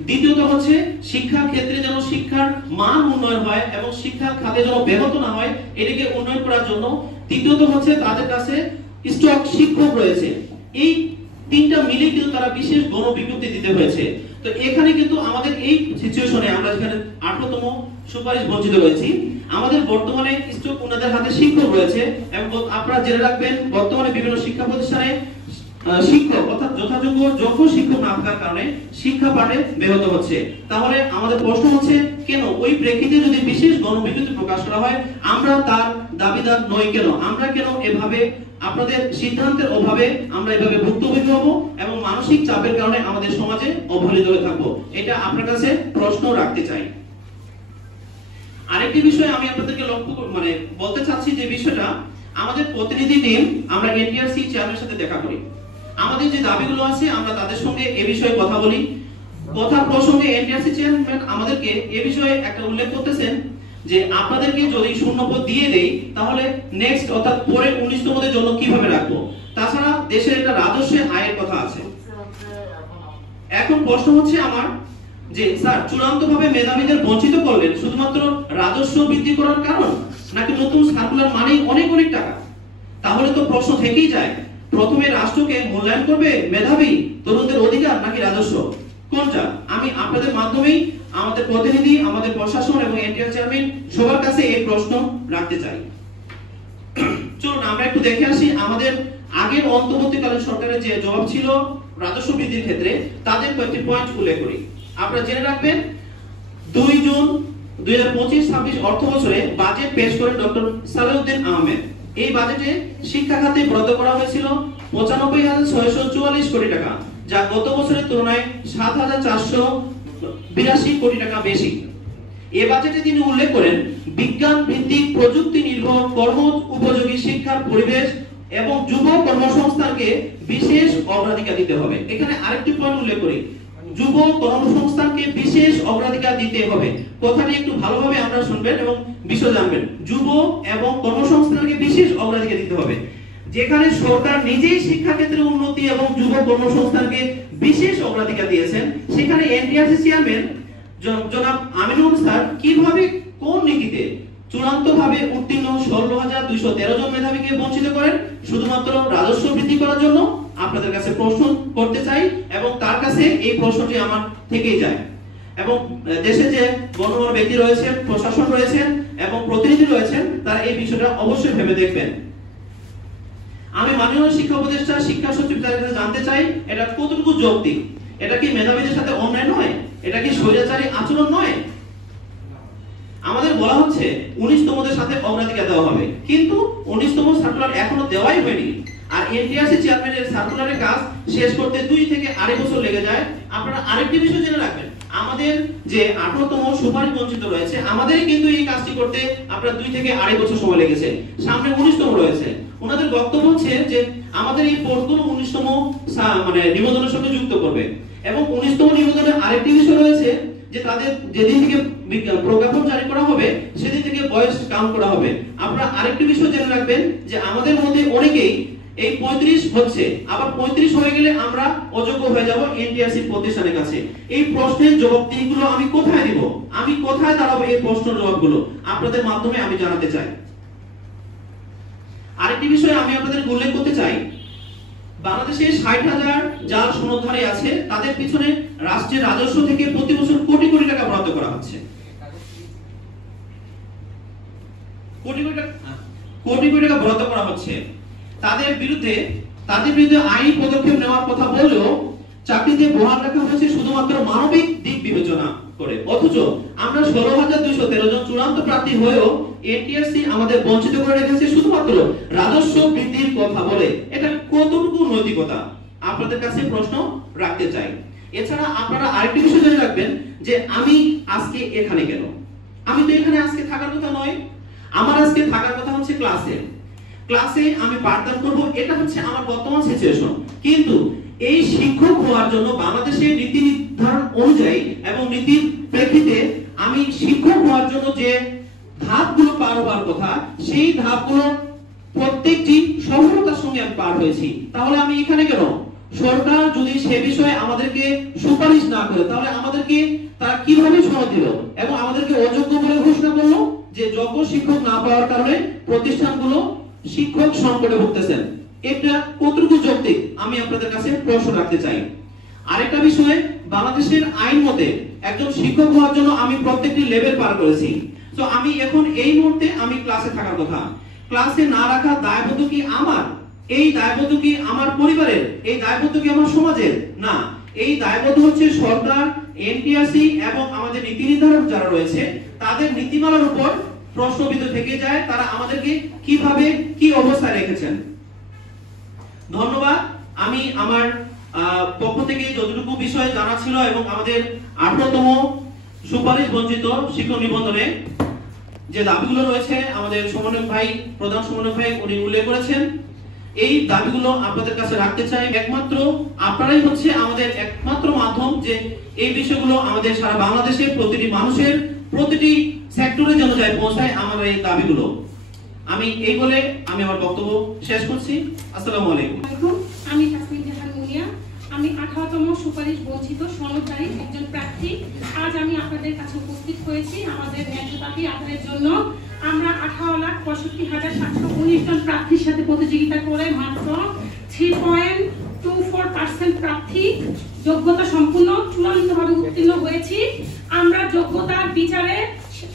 দ্বিতীয়ত হচ্ছে শিক্ষা ক্ষেত্রে যেন শিক্ষার মান উন্নয়ন হয় এবং শিক্ষা খাতে যেন ব্যাহত না হয় এটাকে উন্নয়ন করার জন্য, তৃতীয়ত হচ্ছে তাদের কাছে স্টক শিক্ষক রয়েছে। এই তিনটা মিলে কিন্তু তারা বিশেষ গণবিজ্ঞপ্তি দিতে হয়েছে। তো এখানে কিন্তু আমাদের এই সিচুয়েশনে আমরা যেখানে 18তম সুপারিশ বঞ্চিত রয়েছি, আমাদের বর্তমানে স্টক ওনাদের হাতে শিক্ষক রয়েছে এবং আপনারা জেনে রাখবেন বর্তমানে বিভিন্ন শিক্ষা প্রতিষ্ঠানে শিক্ষক অর্থাৎ যথাযোগ্য যোগ্য শিক্ষক না থাকার কারণে শিক্ষা পাঠে ব্যাহত হচ্ছে। তাহলে আমাদের প্রশ্ন হচ্ছে, কেন ওই প্রেক্ষিতে যদি বিশেষ গণবিজ্ঞপ্তি প্রকাশ করা হয় আমরা তার দাবিদার নই কেন? আমরা কেন এভাবে আপনাদের সিদ্ধান্তের অভাবে আমরা এভাবে ভুক্তভোগী হব এবং মানসিক চাপের কারণে আমাদের সমাজে অবহেলিত হয়ে থাকবো? এটা আপনার কাছে প্রশ্ন রাখতে চাই। আরেকটি বিষয় আমি আপনাদেরকে বলতে চাচ্ছি, যে বিষয়টা আমাদের প্রতিনিধি টিম আমরা এনটিআরসি চেয়ারম্যানের সাথে দেখা করি, আমাদের যে দাবিগুলো আছে আমরা তাদের সঙ্গে এই বিষয়ে কথা বলি। কথা প্রসঙ্গে এনটিআরসি চেয়ারম্যান আমাদেরকে এই বিষয়ে একটা উল্লেখ করতেছেন যে আপনাদেরকে যদি শূন্যপদ দিয়ে দেই তাহলে নেক্সট অর্থাৎ পরে 19তমদের জন্য কিভাবে রাখবো? তাছাড়া দেশের একটা রাজস্ব আয়ের কথা আছে। এখন প্রশ্ন হচ্ছে আমার যে স্যার চূড়ান্তভাবে মেধাবীদের বঞ্চিত করলেন শুধুমাত্র রাজস্ব বৃদ্ধি করার কারণ, নাকি নতুন সার্কুলার মানেই অনেক অনেক টাকা? তাহলে তো প্রশ্ন থেকেই যায়, প্রথমে রাষ্ট্রকে মূল্যায়ন করবে মেধাবী তরুণদের অধিকার নাকি রাজস্ব, কোনটা? আমি আপনাদের মাধ্যমেই আমাদের প্রতিনিধি, আমাদের প্রশাসন এবং এনটিআর চেয়ারম্যান সবার কাছে এই প্রশ্ন রাখতে চাই। চলুন আমরা একটু দেখে আসি আমাদের আগের অন্তর্বর্তীকালীন সরকারের যে জবাব ছিল রাজস্ব বৃদ্ধির ক্ষেত্রে, তাদের কয়েকটি পয়েন্ট উল্লেখ করি। আপনারা জেনে রাখবেন 2 জুন 2025-26 অর্থ বছরে বাজেট পেশ করেন ডক্টর সালেউদ্দিন আহমেদ। এই বাজেটে শিক্ষা খাতে বরাদ্দ করা হয়েছিল 95,644 কোটি টাকা, যা গত বছরের তুলনায় 7,482 কোটি টাকা বেশি। এই বাজেটে তিনি উল্লেখ করেন বিজ্ঞান ভিত্তিক প্রযুক্তি নির্ভর কর্ম উপযোগী শিক্ষার পরিবেশ এবং যুব কর্মসংস্থানকে বিশেষ অগ্রাধিকার দিতে হবে। এখানে আরেকটি পয়েন্ট উল্লেখ করি, যুব কর্মসংস্থানকে বিশেষ অগ্রাধিকার দিতে হবে। কথাটি একটু ভালোভাবে আমরা শুনবেন এবং বিষয় জানবেন। যুব এবং কর্মসংস্থানকে বিশেষ অগ্রাধিকার দিতে হবে। যেখানে সরকার নিজেই শিক্ষা ক্ষেত্রে উন্নতি এবং যুব কর্মসংস্থানকে বিশেষ অগ্রাধিকার দিয়েছেন, সেখানে এনটিআরসি চেয়ারম্যান জনাব আমিনুল স্যার কিভাবে কোন নীতিতে চূড়ান্তভাবে উত্তীর্ণ 16,213 জন মেধাবীকে বঞ্চিত করেন শুধুমাত্র রাজস্ব বৃদ্ধি করার জন্য? আপনাদের কাছে প্রশ্ন করতে চাই এবং তার কাছে এই প্রশ্নটি আমার থেকেই যায়। এবং দেশে যে গণমান্য ব্যক্তি রয়েছেন, প্রশাসন রয়েছেন এবং প্রতিনিধি রয়েছেন, তারা এই বিষয়টা অবশ্যই ভেবে দেখবেন। আমি মাননীয় শিক্ষা উপদেষ্টা, শিক্ষা সচিব তার কাছে জানতে চাই এটা কতটুকু যৌক্তিক? এটা কি মেধাবীদের সাথে অন্যায় নয়? এটা কি স্বৈরাচারী আচরণ নয়? আমাদের বলা হচ্ছে 19তমদের সাথে অগ্রাধিকার দেওয়া হবে, কিন্তু 19তম সার্কুলার এখনো দেওয়াই হয়নি। আর এনটিআরসি চেয়ারম্যানের সার্কুলারের কাজ শেষ করতে 2 থেকে 2.5 বছর লেগে যায়। আপনারা আরেকটি বিষয় জেনে রাখবেন, আমাদের যে 18তম সুপারিশ বঞ্চিত রয়েছে, আমাদেরই কিন্তু এই কাজটি করতে আপনার 2 থেকে 2.5 বছর সময় লেগেছে। সামনে 19তম রয়েছে। ওনাদের বক্তব্য হচ্ছে যে আমাদের এই পোর্টগুলো 19তম নিবন্ধনের সঙ্গে যুক্ত করবে, এবং 19তম নিবন্ধনে আরেকটি বিষয় রয়েছে যে তাদের যেদিন থেকে প্রজ্ঞাপন জারি করা হবে সেদিন থেকে বয়স কাউন্ট করা হবে। আপনারা আরেকটি বিষয় জেনে রাখবেন যে আমাদের মধ্যে অনেকেই এই 35 হচ্ছে, আবার 35 হয়ে গেলে আমরা অযোগ্য হয়ে যাব এনটিআরসি প্রতিষ্ঠানের কাছে। এই প্রশ্নের জবাবদিহিগুলো আমি কোথায় দিব, আমি কোথায় দাঁড়াবো, এই প্রশ্নের জবাবগুলো আপনাদের মাধ্যমে আমি জানাতে চাই। আরেকটি বিষয় আমি আপনাদের উল্লেখ করতে চাই, বাংলাদেশে 60,000 জাল সনদধারী আছে, তাদের পিছনে রাষ্ট্রের রাজস্ব থেকে প্রতি বছর কোটি কোটি টাকা বরাদ্দ করা হচ্ছে, কোটি কোটি টাকা বরাদ্দ করা হচ্ছে। তাদের বিরুদ্ধে আইনি পদক্ষেপ নেওয়ার কথা বললেও চাকরিতে বহাল রাখা হয়েছে শুধুমাত্র মানবিক দিক বিবেচনা করে। অথচ আমরা 16,213 জন চূড়ান্ত প্রার্থী হয়েও এনটিআরসি আমাদের বঞ্চিত করে রেখেছে শুধুমাত্র রাজস্ব বৃদ্ধির কথা বলে। এটা কতটুকু নৈতিকতা আপনাদের কাছে প্রশ্ন রাখতে চাই। এছাড়া আপনারা আরেকটি বিষয় জেনে রাখবেন যে আমি আজকে এখানে কেন, আমি তো এখানে আজকে থাকার কথা নয়, আমার আজকে থাকার কথা হচ্ছে ক্লাসে আমি পাঠদান করব, এটা হচ্ছে আমার বর্তমান সিচুয়েশন। কিন্তু এই শিক্ষক হওয়ার জন্য বাংলাদেশের নীতি নির্ধারণ অনুযায়ী এবং নীতির প্রেক্ষিতে আমি শিক্ষক হওয়ার জন্য যে ধাপগুলো পার হওয়ার কথা, সেই ধাপগুলো প্রত্যেকটি সফলতার সঙ্গে আমি পার হয়েছি। তাহলে আমি এখানে কেন? সরকার যদি সে বিষয়ে আমাদেরকে সুপারিশ না করে তাহলে আমাদেরকে তারা কিভাবে সনদ দিল এবং আমাদেরকে অযোগ্য বলে ঘোষণা করলো যে যোগ্য শিক্ষক না পাওয়ার কারণে প্রতিষ্ঠানগুলো শিক্ষক সংকটে ভুগতেছেন। এটা কতটুকু যৌক্তিক আমি আপনাদের কাছে প্রশ্ন রাখতে চাই। আরেকটা বিষয়, বাংলাদেশের আইন মতে একজন শিক্ষক হওয়ার জন্য আমি প্রত্যেকটি লেভেল পার করেছি। তো আমি এখন এই মুহূর্তে আমি ক্লাসে থাকার কথা, ক্লাসে না রাখার দায়বদ্ধ কি আমার? এই দায়বদ্ধ কি আমার পরিবারের? এই দায়বদ্ধ কি আমার সমাজের? না, এই দায়বদ্ধ হচ্ছে সরকার, এনটিআরসি এবং আমাদের নীতি নির্ধারক যারা রয়েছে তাদের নীতিমালার উপর প্রশ্নবিদ্ধ থেকে যায়, তারা আমাদেরকে কিভাবে কি অবস্থায় রেখেছেন। ধন্যবাদ। আমি আমার পক্ষ থেকে যতটুকু বিষয় জানা ছিল এবং আমাদের 18তম সুপারিশ বঞ্চিত শিক্ষক নিবন্ধনে যে দাবিগুলো রয়েছে আমাদের সমন্বয়ক ভাই, প্রধান সমন্বয়ক ভাই উনি উল্লেখ করেছেন, এই দাবিগুলো আপনাদের কাছে রাখতে চাই। একমাত্র আপনারাই হচ্ছে আমাদের একমাত্র মাধ্যম যে এই বিষয়গুলো আমাদের সারা বাংলাদেশের প্রতিটি মানুষের প্রতিটি সেক্টরে যেন যায় পৌঁছায় আমার এই দাবিগুলো। আমি এই বলে আমি আমার বক্তব্য শেষ করছি। আসসালামু আলাইকুম। আমি তাসমিন জাহান মুনিয়া, আমি 18তম সুপারিশ বঞ্চিত সনদধারী একজন প্রার্থী। আজ আমি আপনাদের কাছে উপস্থিত হয়েছি আমাদের ন্যায্য দাবি আদায়ের জন্য। আমরা 18,65,719 জন প্রার্থীর সাথে প্রতিযোগিতা করে মাত্র 3.24% প্রার্থী যোগ্যতা সম্পূর্ণ চূড়ান্তভাবে উত্তীর্ণ হয়েছি। আমরা যোগ্যতার বিচারে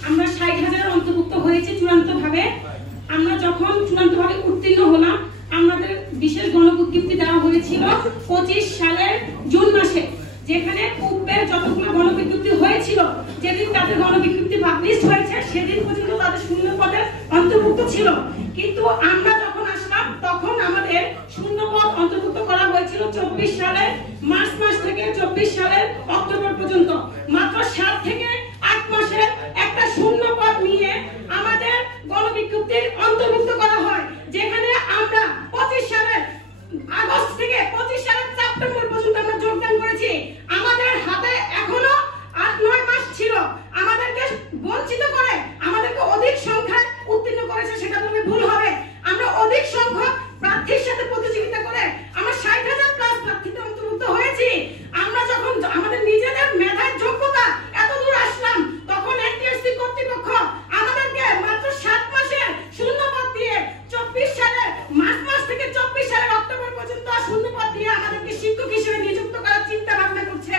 আমরা 60,000 অন্তর্ভুক্ত হয়েছি চূড়ান্তভাবে। আমরা যখন চূড়ান্তভাবে উত্তীর্ণ হলাম আমাদের বিশেষ গণবিজ্ঞপ্তি দেওয়া হয়েছিল 25 সালের জুন মাসে, যেখানে পূর্বের যতগুলো গণবিজ্ঞপ্তি হয়েছিল যেদিন তাদের গণবিজ্ঞপ্তি পাবলিশ হয়েছে সেদিন পর্যন্ত তাদের শূন্য পদের অন্তর্ভুক্ত ছিল। কিন্তু আমরা যখন আসলাম তখন আমাদের শূন্য পদ অন্তর্ভুক্ত করা হয়েছিল 24 সালের মার্চ মাস থেকে 24 সালের অক্টোবর পর্যন্ত। মাত্র 7 থেকে 8 মাসের একটা শূন্য পদ নিয়ে আমাদের গণবিজ্ঞপ্তির অন্তর্ভুক্ত করা হয়, যেখানে আমরা 25 সালের আগস্ট থেকে 25 সালের সেপ্টেম্বর পর্যন্ত আমরা যোগদান করেছি। আমাদের হাতে এখনো 8-9 মাস ছিল, আমাদেরকে বঞ্চিত করে আমাদেরকে অধিক সংখ্যায় উত্তীর্ণ করেছে, সেটা বললে ভুল হবে। আমরা অধিক সংখ্যক প্রার্থীর সাথে প্রতিযোগিতা করে আমরা 60,000 প্লাস প্রার্থীতে অন্তর্ভুক্ত হয়েছি। আমরা যখন আমাদের নিজেদের মেধার যোগ্যতা এত দূর আসলাম তখন এনটিআরসি কর্তৃপক্ষ আমাদেরকে মাত্র 7 মাসের শূন্য পদ দিয়ে 24 সালের মার্চ মাস থেকে 24 সালের অক্টোবর পর্যন্ত শূন্য পদ দিয়ে আমাদেরকে শিক্ষক হিসেবে নিযুক্ত করার চিন্তা ভাবনা করছে।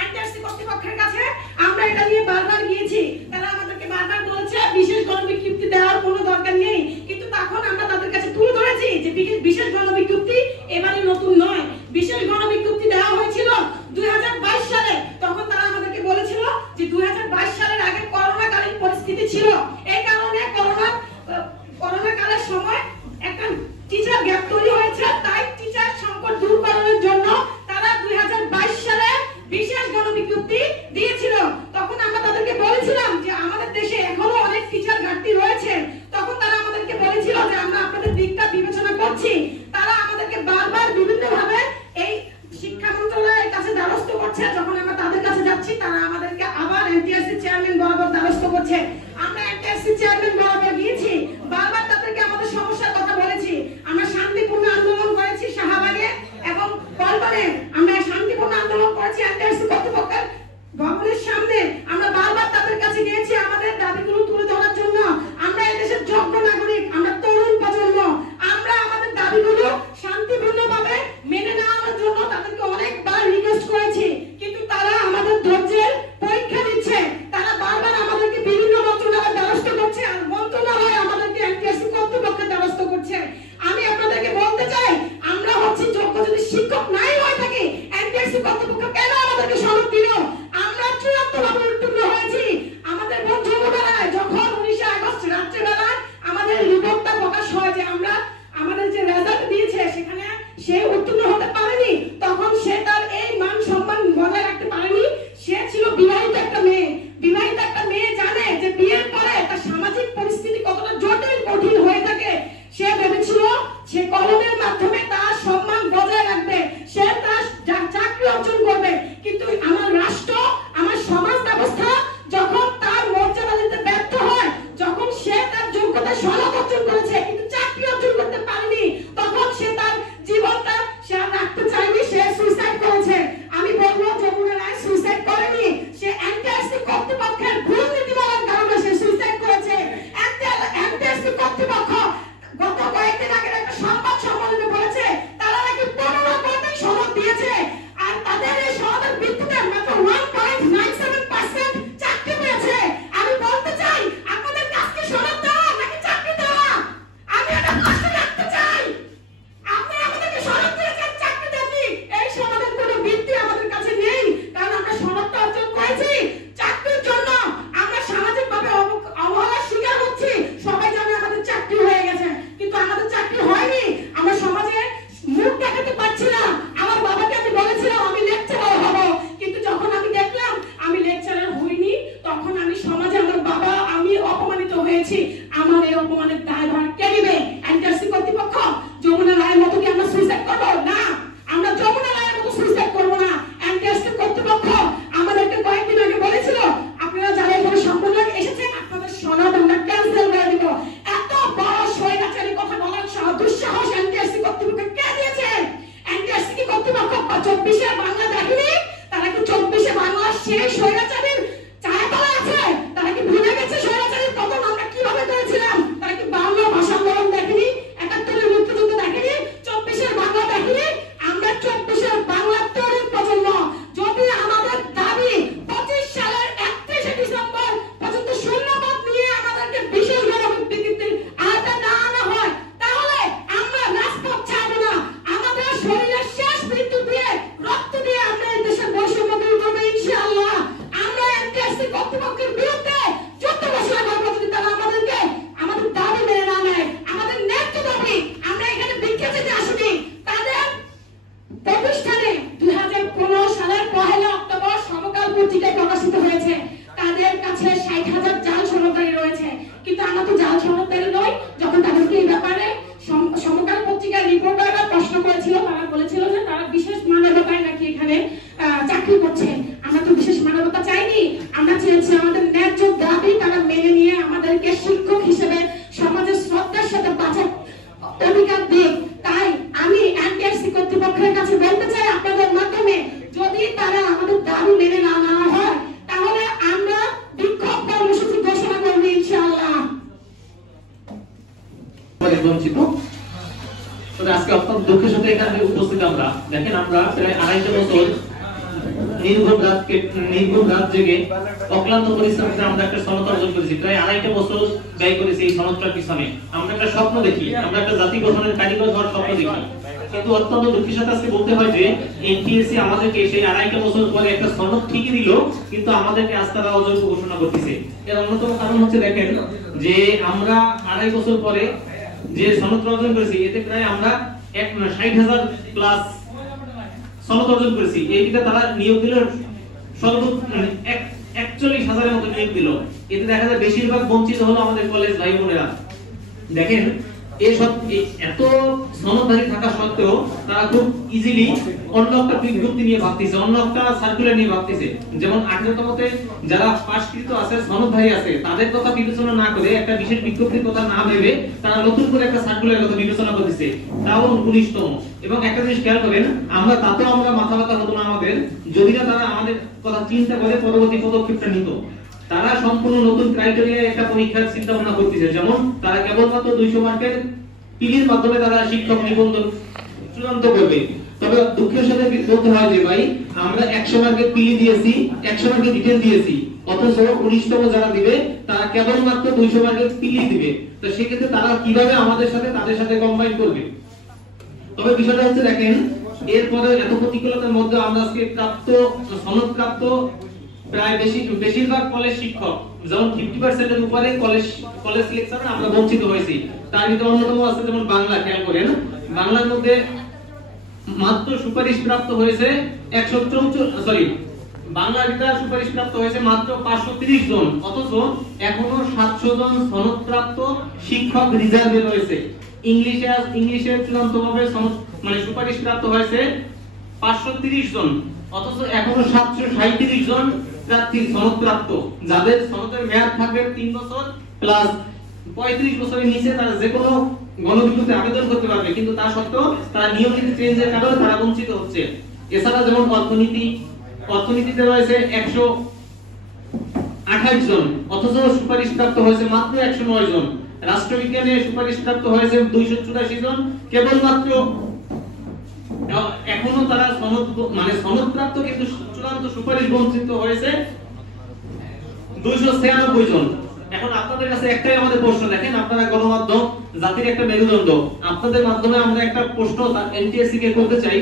এনটিআরসি কর্তৃপক্ষের কাছে আমরা এটা নিয়ে বারবার গিয়েছি, তারা আমাদেরকে বারবার বলেছে বিশেষ গণবিজ্ঞপ্তি দেওয়ার কোনো দরকার নেই, কিন্তু তখন আমরা তাদের কাছে তুলে ধরেছি যে বিশেষ গণবিজ্ঞপ্তি এবারে নতুন নয়, বিশেষ গণবিজ্ঞপ্তি দেওয়া হয়েছিল 2022 সালে। তখন তারা আমাদেরকে বলেছিল যে 2022 সালের আগে করোনাকালীন পরিস্থিতি ছিল, এই কারণে করোনা কালের সময় একটা টিচার গ্যাপ তৈরি হয়েছে, তাই টিচার সংকট দূর করার জন্য তারা 2022 সালে বিশেষ গণবিজ্ঞপ্তি দিয়েছিল। তখন আমরা তাদেরকে বলেছিলাম যে আমাদের দেশে এখনো অনেক টিচার ঘাটতি রয়েছে, তখন তারা আমাদেরকে বলেছিল যে আমরা আপনাদের দিকটা বিবেচনা করছি। তারা আমাদেরকে বারবার বিভিন্ন ভাবে এই শিক্ষা মন্ত্রণালয়ের কাছে দ্বারস্থ করছে চেয়ারম্যান বরাবর গিয়েছি, বারবার তাদেরকে আমাদের সমস্যার কথা বলেছি। আমরা শান্তিপূর্ণ আন্দোলন করেছি শাহবাগে এবং কলবনে, আমরা শান্তিপূর্ণ আন্দোলন করেছি এনটিআরসি কর্তৃপক্ষের ভবনের সামনে। আমরা বারবার তাদের কাছে গিয়েছি আমাদের দাবিগুলো তুলে ধরার জন্য। আমরা এই দেশের যোগ্য নাগরিক, আমরা তরুণ প্রজন্ম, আমরা আমাদের দাবিগুলো শান্তিপূর্ণভাবে মেনে নেওয়ার জন্য তাদেরকে অনেকবার রিকোয়েস্ট করেছি, কিন্তু তারা আমাদের ধৈর্যের পরীক্ষা নিচ্ছে। তারা বারবার আমাদেরকে বিভিন্ন মন্ত্রণালয়ের দ্বারস্থ করছে, আর মন্ত্রণালয় আমাদেরকে এনটিআরসি কর্তৃপক্ষের দ্বারস্থ করছে। আমি আপনাদেরকে বলতে চাই, আমরা হচ্ছে যোগ্য যদি শিক্ষক নাই হয়ে থাকি, এনটিআরসি কর্তৃপক্ষ কেন আমাদেরকে সনদ দিল? আমরা চূড়ান্তভাবে উত্তীর্ণ হয়েছি। আমাদের বন্ধু বোনেরাই যখন 19 আগস্ট রাত্রেবেলা আমাদের রিপোর্টটা প্রকাশ হয় যে আমরা আমাদের যে রেজাল্ট দিয়েছে সেখানে সে উত্তীর্ণ হতে পারেনি, তখন সে তার এই মান সম্মান বজায় রাখতে পারেনি। সে ছিল বিবাহিত একটা মেয়ে। বিবাহিত একটা মেয়ে জানে যে বিয়ের পরে তার সামাজিক পরিস্থিতি কতটা জটিল কঠিন হয়ে থাকে। সে ভেবেছিল সে কলমের মাধ্যমে তার সম্মান বজায় রাখবে, সে তার চাকরি অর্জন করবে। কিন্তু আমার রাষ্ট্র, আমার সমাজ ব্যবস্থা যখন তার মর্যাদা দিতে ব্যর্থ হয়, যখন সে তার যোগ্যতা সনদ অর্জন করেছে কিন্তু চাকরি অর্জন করতে পারেনি, তখন সে তার জীবনটা সে আর রাখতে চায়নি, সে সুইসাইড করেছে। আমি বলবো যমুনা রায় সুইসাইড করেনি, সে এনটিআরসি কর্তৃপক্ষের ভুল নীতিমালার কারণে সে সুইসাইড করেছে। এনটিআরসি কর্তৃপক্ষ গত কয়েকদিন আগে একটা সংবাদ সম্মেলনে বলেছে তারা নাকি 15% সনদ দিয়েছে, আর তাদের এই সনদের ভিত্তিতে মাত্র 1.97% চাকরি পেয়েছে। আমি বলতে চাই, আপনাদের কাছে সনদ দেওয়া নাকি চাকরি দেওয়া? আমি এটা প্রশ্ন রাখতে চাই। আপনি আমাদেরকে সনদ দিয়েছেন, চাকরি দেননি। এই সনদের কোনো ভিত্তি আমাদের কাছে নেই, কারণ আমরা সনদটা অর্জন করেছি চাকরির জন্য। আমরা সামাজিকভাবে অবহেলার শিকার হচ্ছি। সবাই জানে আমাদের চাকরি হয়ে গেছে, কিন্তু আমাদের চাকরি হয়নি। আমরা সমাজে মুখ দেখাতে পারছি না। আমার বাবাকে আমি বলেছিলাম আমি লেকচারার হব, কিন্তু যখন আমি দেখলাম আমি লেকচারার হইনি, তখন আমি সমাজে আমার বাবা আমি অপমানিত হয়েছি। আমার এই অপমানের দায়ভার কে নেবে? এনটিআরসি কর্তৃপক্ষ। যমুনা রায়ের মতো কি আমরা সুইসাইড করবো? না, আমরা যমুনা রায়ের মতো সুইসাইড করবো না। এনটিআরসি কর্তৃপক্ষ আমাদেরকে কয়েকদিন আগে বলেছিল আপনারা যারা এখানে সম্পূর্ণ এসেছেন আপনাদের সনদ আমরা ক্যান্সেল করে দিব। এত বড় স্বৈরাচারী কথা বলার দুঃসাহস এনটিআরসি কর্তৃপক্ষ কে দিয়েছে? এনটিআরসি কি কর্তৃপক্ষ 24-এ বাংলা দেখেনি? তারা কি 24-এ বাংলা সেই স্বৈরাচারীর ছায়াতলে আছে? তারা কি ভুলে গেছে স্বৈরাচারীর পতন আমরা কিভাবে করেছিলাম? তারা কি বাংলা ভাষা আন্দোলন দেখেনি? 71-এর মুক্তিযুদ্ধ দেখেনি? 24-এর বাংলা দেখেনি? আমরা 24-এর বাংলা তরুণ প্রজন্ম। যদি আমাদের দাবি 25 সালের 31শে ডিসেম্বর পর্যন্ত শূন্যপদ নিয়ে আমাদেরকে বিশেষ গণবিজ্ঞপ্তির আওতায় না আনা হয়, তাহলে আমরা রাজপথ ছাড়বো না। আমাদের শরীরের শেষ মৃত্যু দিয়ে রক্ত দিয়ে আমরা এই দেশের বৈষম্য দূর করবো ইনশাআল্লাহ। আমরা এনটিআরসি কর্তৃপক্ষের বিরুদ্ধে যুদ্ধ ঘোষণা করবো যদি তারা আমাদেরকে আমাদের দাবি মেনে না নেয়। আমাদের ন্যায্য দাবি, আমরা এখানে ভিক্ষা চেতে আসিনি। তাদের প্রতিষ্ঠানে 2015 সালের 1 অক্টোবর সমকাল পত্রিকায় প্রকাশিত হয়েছে তাদের কাছে 60,000 জাল সনদদারি রয়েছে, কিন্তু আমরা তো জাল সনদদারি নই। যখন তাদেরকে এই ব্যাপারে সমকাল পত্রিকার রিপোর্টাররা প্রশ্ন করেছিল, তারা বলেছিল যে তারা বিশেষ মানবতায় নাকি এখানে চাকরি করছে। আমরা তো বিশেষ মানবতা চাইনি, আমরা চেয়েছি আমাদের ন্যায্য দাবি তারা মেনে নিয়ে আমাদেরকে শিক্ষক হিসেবে সমাজের শ্রদ্ধার সাথে বাঁচার অধিকার দিক। তাই আমি এনটিআরসি কর্তৃপক্ষের কাছে বলতে চাই আপনাদের মাধ্যমে, যদি তারা আমাদের দাবি মেনে না নেওয়া হয় তাহলে আমরা বিক্ষোভ কর্মসূচি ঘোষণা করবো ইনশাআল্লাহ। বঞ্চিত। তবে আজকে অত্যন্ত দুঃখের সাথে এখানে উপস্থিত আমরা দেখেন, আমরা প্রায় 2.5 বছর নির্ঘুম রাত জেগে অক্লান্ত পরিশ্রমে আমরা একটা সনদ অর্জন করেছি। প্রায় 2.5 বছর ব্যয় করেছি এই সনদটার পিছনে। আমরা একটা স্বপ্ন দেখি, আমরা একটা জাতি গঠনের কারিগর হওয়ার স্বপ্ন দেখি, কিন্তু অত্যন্ত দুঃখের সাথে আজকে বলতে হয় যে এনটিএসসি আমাদেরকে সেই 2.5 বছর পরে একটা সনদ ঠিকই দিল, কিন্তু আমাদেরকে আজ তারা অযোগ্য ঘোষণা করতেছে। এর অন্যতম কারণ হচ্ছে দেখেন যে আমরা 2.5 বছর পরে যে সনদ অর্জন করেছি এতে প্রায় আমরা 60,000 প্লাস সনদ অর্জন করেছি। এইটা তারা নিয়োগ দিল সর্বোচ্চ 41,000 এর মতো নিয়োগ দিল। এতে দেখা যায় বেশিরভাগ বঞ্চিত হলো আমাদের কলেজ ভাই বোনেরা। দেখেন এত সনদধারী থাকা সত্ত্বেও তারা খুব ইজিলি অন্য একটা বিজ্ঞপ্তি নিয়ে ভাবতেছে, অন্য একটা সার্কুলার নিয়ে ভাবতেছে। যেমন 18তমতে যারা পাশকৃত আছে, সনদধারী আছে, তাদের কথা বিবেচনা না করে, একটা বিশেষ বিজ্ঞপ্তির কথা না ভেবে তারা নতুন করে একটা সার্কুলারের কথা বিবেচনা করতেছে, তাও 19তম। এবং একটা জিনিস খেয়াল করেন, তাতেও আমরা মাথা ব্যথা হতো না আমাদের, যদি না তারা আমাদের কথা চিন্তা করে পরবর্তী পদক্ষেপটা নিত। তারা সম্পূর্ণ নতুন ক্রাইটেরিয়া একটা পরীক্ষার চিন্তা ভাবনা করতেছে। যেমন তারা কেবলমাত্র 200 মার্কের পিলির মাধ্যমে তারা শিক্ষক নিবন্ধন চূড়ান্ত করবে। তবে দুঃখের সাথে বলতে হয় যে ভাই, আমরা 100 মার্কের পিলি দিয়েছি, 100 মার্কের ডিটেইল দিয়েছি, অথচ 19তম যারা দিবে তারা কেবলমাত্র 200 মার্কের পিলি দিবে। তো সেক্ষেত্রে তারা কিভাবে আমাদের সাথে তাদের সাথে কম্বাইন করবে? তবে বিষয়টা হচ্ছে, দেখেন, এরপরে এত প্রতিকূলতার মধ্যে আমরা আজকে সনদপ্রাপ্ত প্রায় বেশিরভাগ কলেজ শিক্ষক, যেমন 50% এর উপরে কলেজ লেকচারার আমরা বঞ্চিত হয়েছি। তার ভিতরে অন্যতম আছে যেমন বাংলা। খেয়াল করেন, বাংলার মধ্যে মাত্র সুপারিশ প্রাপ্ত হয়েছে বাংলার ভিতরে সুপারিশ প্রাপ্ত হয়েছে মাত্র 530 জন, অথচ এখনো 700 জন সনদপ্রাপ্ত শিক্ষক রিজার্ভে রয়েছে। ইংলিশে চূড়ান্তভাবে সুপারিশ প্রাপ্ত হয়েছে 530 জন, অথচ এখনো 737 জন প্রার্থী সনদপ্রাপ্ত, যাদের সনদের মেয়াদ থাকবে 3 বছর প্লাস 35 বছরের নিচে তারা যে কোনো গণবিজ্ঞপ্তি আবেদন করতে পারবে, কিন্তু তা সত্ত্বেও তারা নিয়মিত চেঞ্জের কারণে তারা বঞ্চিত হচ্ছে। এছাড়া যেমন অর্থনীতিতে রয়েছে 128 জন, অথচ সুপারিশ প্রাপ্ত হয়েছে মাত্র 109 জন। রাষ্ট্রবিজ্ঞানে সুপারিশ প্রাপ্ত হয়েছে 284 জন, কেবলমাত্র এখনো তারা সনদপ্রাপ্ত কিন্তু চূড়ান্ত সুপারিশ বঞ্চিত হয়েছে 296 জন। এখন আপনাদের কাছে একটাই আমাদের প্রশ্ন, দেখেন, আপনারা গণমাধ্যম জাতির একটা মেরুদণ্ড, আপনাদের মাধ্যমে আমরা একটা প্রশ্ন এনটিএসসি কে করতে চাই।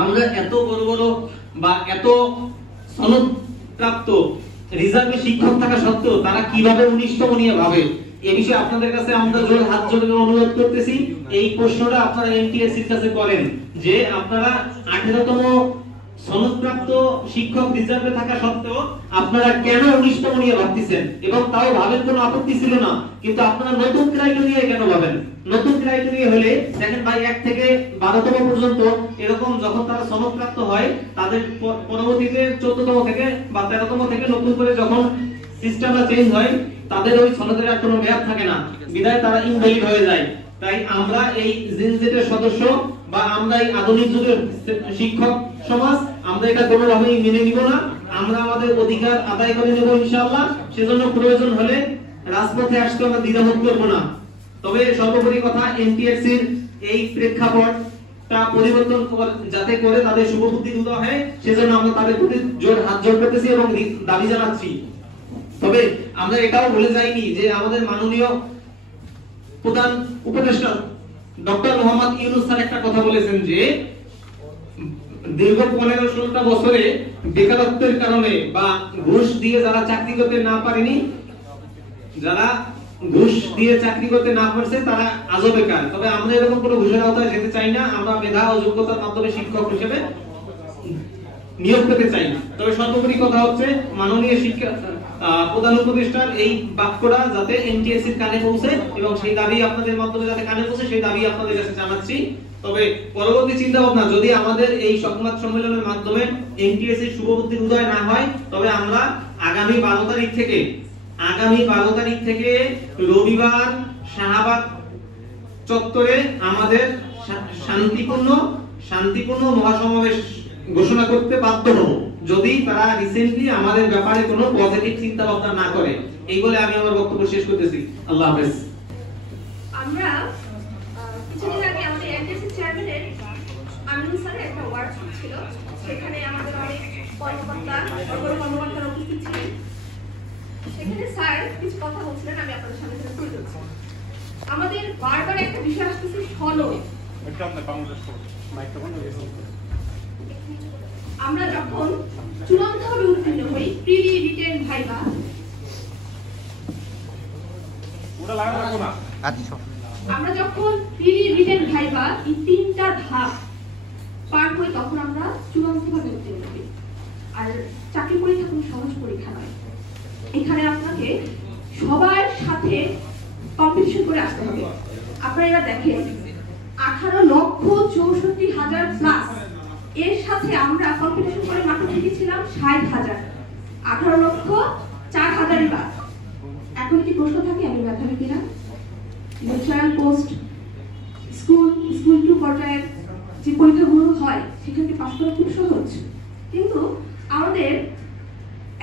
আমরা এত বড় বড় বা এত সনদপ্রাপ্ত রিজার্ভে শিক্ষক থাকা সত্ত্বেও তারা কিভাবে 19তম নিয়ে ভাবে, এই বিষয়ে আপনাদের কাছে আমরা হাত জোড়ে অনুরোধ করতেছি, এই প্রশ্নটা আপনারা এনটিএসসির কাছে করেন যে আপনারা 18তম সনদপ্রাপ্ত শিক্ষক রিজার্ভে থাকা সত্ত্বেও আপনারা কেন 19তম নিয়ে ভাবতেছেন, এবং তাও ভাবেন কোনো আপত্তি ছিল না, কিন্তু আপনারা নতুন ক্রাইটেরিয়া কেন ভাবেন? নতুন ক্রাইটেরিয়া হলে দেখেন ভাই, 1 থেকে 12তম পর্যন্ত এরকম যখন তারা সনদপ্রাপ্ত হয়, তাদের পরবর্তীতে 14তম থেকে বা 13তম থেকে নতুন করে যখন সিস্টেমটা চেঞ্জ হয়, তাদের ওই সনদের আর কোনো মেয়াদ থাকে না, বিধায় তারা ইনভ্যালিড হয়ে যায়। তাই আমরা এই জিনজেটের সদস্য বা আমরা এই আধুনিক যুগের শিক্ষক সমাজ, আমরা এটা কোনোভাবেই মেনে নিব না। আমরা আমাদের অধিকার আদায় করে নেব ইনশাআল্লাহ। সেজন্য প্রয়োজন হলে রাজপথে আসতে আমরা দ্বিধাবোধ করব না। তবে সর্বোপরি কথা, এনটিএসসির এই প্রেক্ষাপটটা পরিবর্তন যাতে করে তাদের শুভবুদ্ধি উদয় হয়, সেজন্য আমরা তাদের প্রতি হাত জোড় করতেছি এবং দাবি জানাচ্ছি। তবে আমরা এটাও ভুলে যাইনি যে আমাদের মাননীয় প্রধান উপদেষ্টা ডক্টর মোহাম্মদ ইউনূস স্যার একটা কথা বলেছেন যে দীর্ঘ 15-16টা বছরে বেকারত্বের কারণে বা ঘুষ দিয়ে যারা চাকরি করতে না পারেনি, যারা ঘুষ দিয়ে চাকরি করতে না পারছে, তারা আজও বেকার। তবে আমরা এরকম কোনো ঘুষের আওতায় যেতে চাই না, আমরা মেধা ও যোগ্যতার মাধ্যমে শিক্ষক হিসেবে নিয়োগ পেতে চাই। তবে সর্বোপরি কথা হচ্ছে, মাননীয় শিক্ষা প্রধান উপদেষ্টার এই বাক্যটা যাতে এনটিএসসির কানে পৌঁছে, এবং সেই দাবি আপনাদের মাধ্যমে যাতে কানে পৌঁছে, সেই দাবি আপনাদের কাছে জানাচ্ছি। তবে পরবর্তী চিন্তা ভাবনা যদি আমাদের এই সংবাদ সম্মেলনের মাধ্যমে এনটিএসসির শুভবুদ্ধির উদয় না হয়, তবে আমরা আগামী 12 তারিখ থেকে রবিবার শাহবাগ চত্বরে আমাদের শান্তিপূর্ণ মহাসমাবেশ ঘোষণা করতে বাধ্য হব, যদি তারা রিসেন্টলি আমাদের ব্যাপারে কোনো পজিটিভ চিন্তা ভাবনা না করে। এই বলে আমি আমার বক্তব্য শেষ করতেছি। আল্লাহ হাফেজ। আমরা কিছুদিন আগে আমাদের এনটিএসসি চেয়ারম্যানের আমিনুল স্যারের একটা ওয়ার্কশপ ছিল, সেখানে আমাদের অনেক কর্মকর্তারা উপস্থিত ছিলেন। সেখানে স্যার কিছু কথা বলছিলেন, আমি আপনাদের সামনে তুলে ধরছি। আমাদের বারবার একটা বিষয় আসতেছে সনদ। আমরা যখন চূড়ান্তভাবে উত্তীর্ণ হই, প্রিলি, রিটেন, ভাইভা, আমরা যখন প্রিলি, রিটেন, ভাইভা এই 3টা ধাপ পার হই, তখন আমরা চূড়ান্তভাবে উত্তীর্ণ হই। আর চাকরি পরীক্ষা কোনো সহজ পরীক্ষা নয়। এখানে আপনাকে সবার সাথে কম্পিটিশন করে আসতে হবে। আপনারা এবার দেখেন 18,64,000 প্লাস, এর সাথে আমরা কম্পিটিশন করে মাত্র টিকেছিলাম 60,000, 18,04,000 বাদ। এখন কি প্রশ্ন থাকে আমি মেধাবী কিনা? ন্যাশনাল পোস্ট স্কুল টু পর্যায়ের যে পরীক্ষাগুলো হয় সেখানে পাশ করা খুব সহজ, কিন্তু আমাদের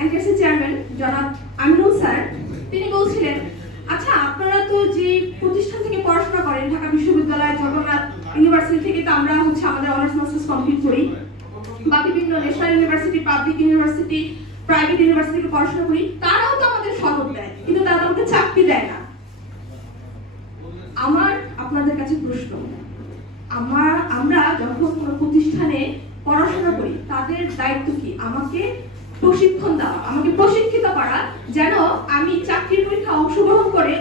এনটিআরসি চেয়ারম্যান জনাব আমিনুল স্যার তিনি বলছিলেন, আচ্ছা আপনারা তো যে প্রতিষ্ঠান থেকে পড়াশোনা করেন, ঢাকা বিশ্ববিদ্যালয়, জগন্নাথ ইউনিভার্সিটি থেকে তো আমরা আমাদের অনার্স মাস্টার্স কমপ্লিট করি, বা বিভিন্ন national university, public university, private university থেকে পড়াশোনা করি, তারাও তো আমাদের সনদ দেয়, কিন্তু তারা আমাদের চাকরি দেয় না। আমার আপনাদের কাছে প্রশ্ন, আমরা যখন কোনো প্রতিষ্ঠানে পড়াশোনা করি তাদের দায়িত্ব কি? আমাকে প্রশিক্ষণ দেওয়া, আমাকে প্রশিক্ষিত করা, যেন আমি চাকরির পরীক্ষা অংশগ্রহণ করে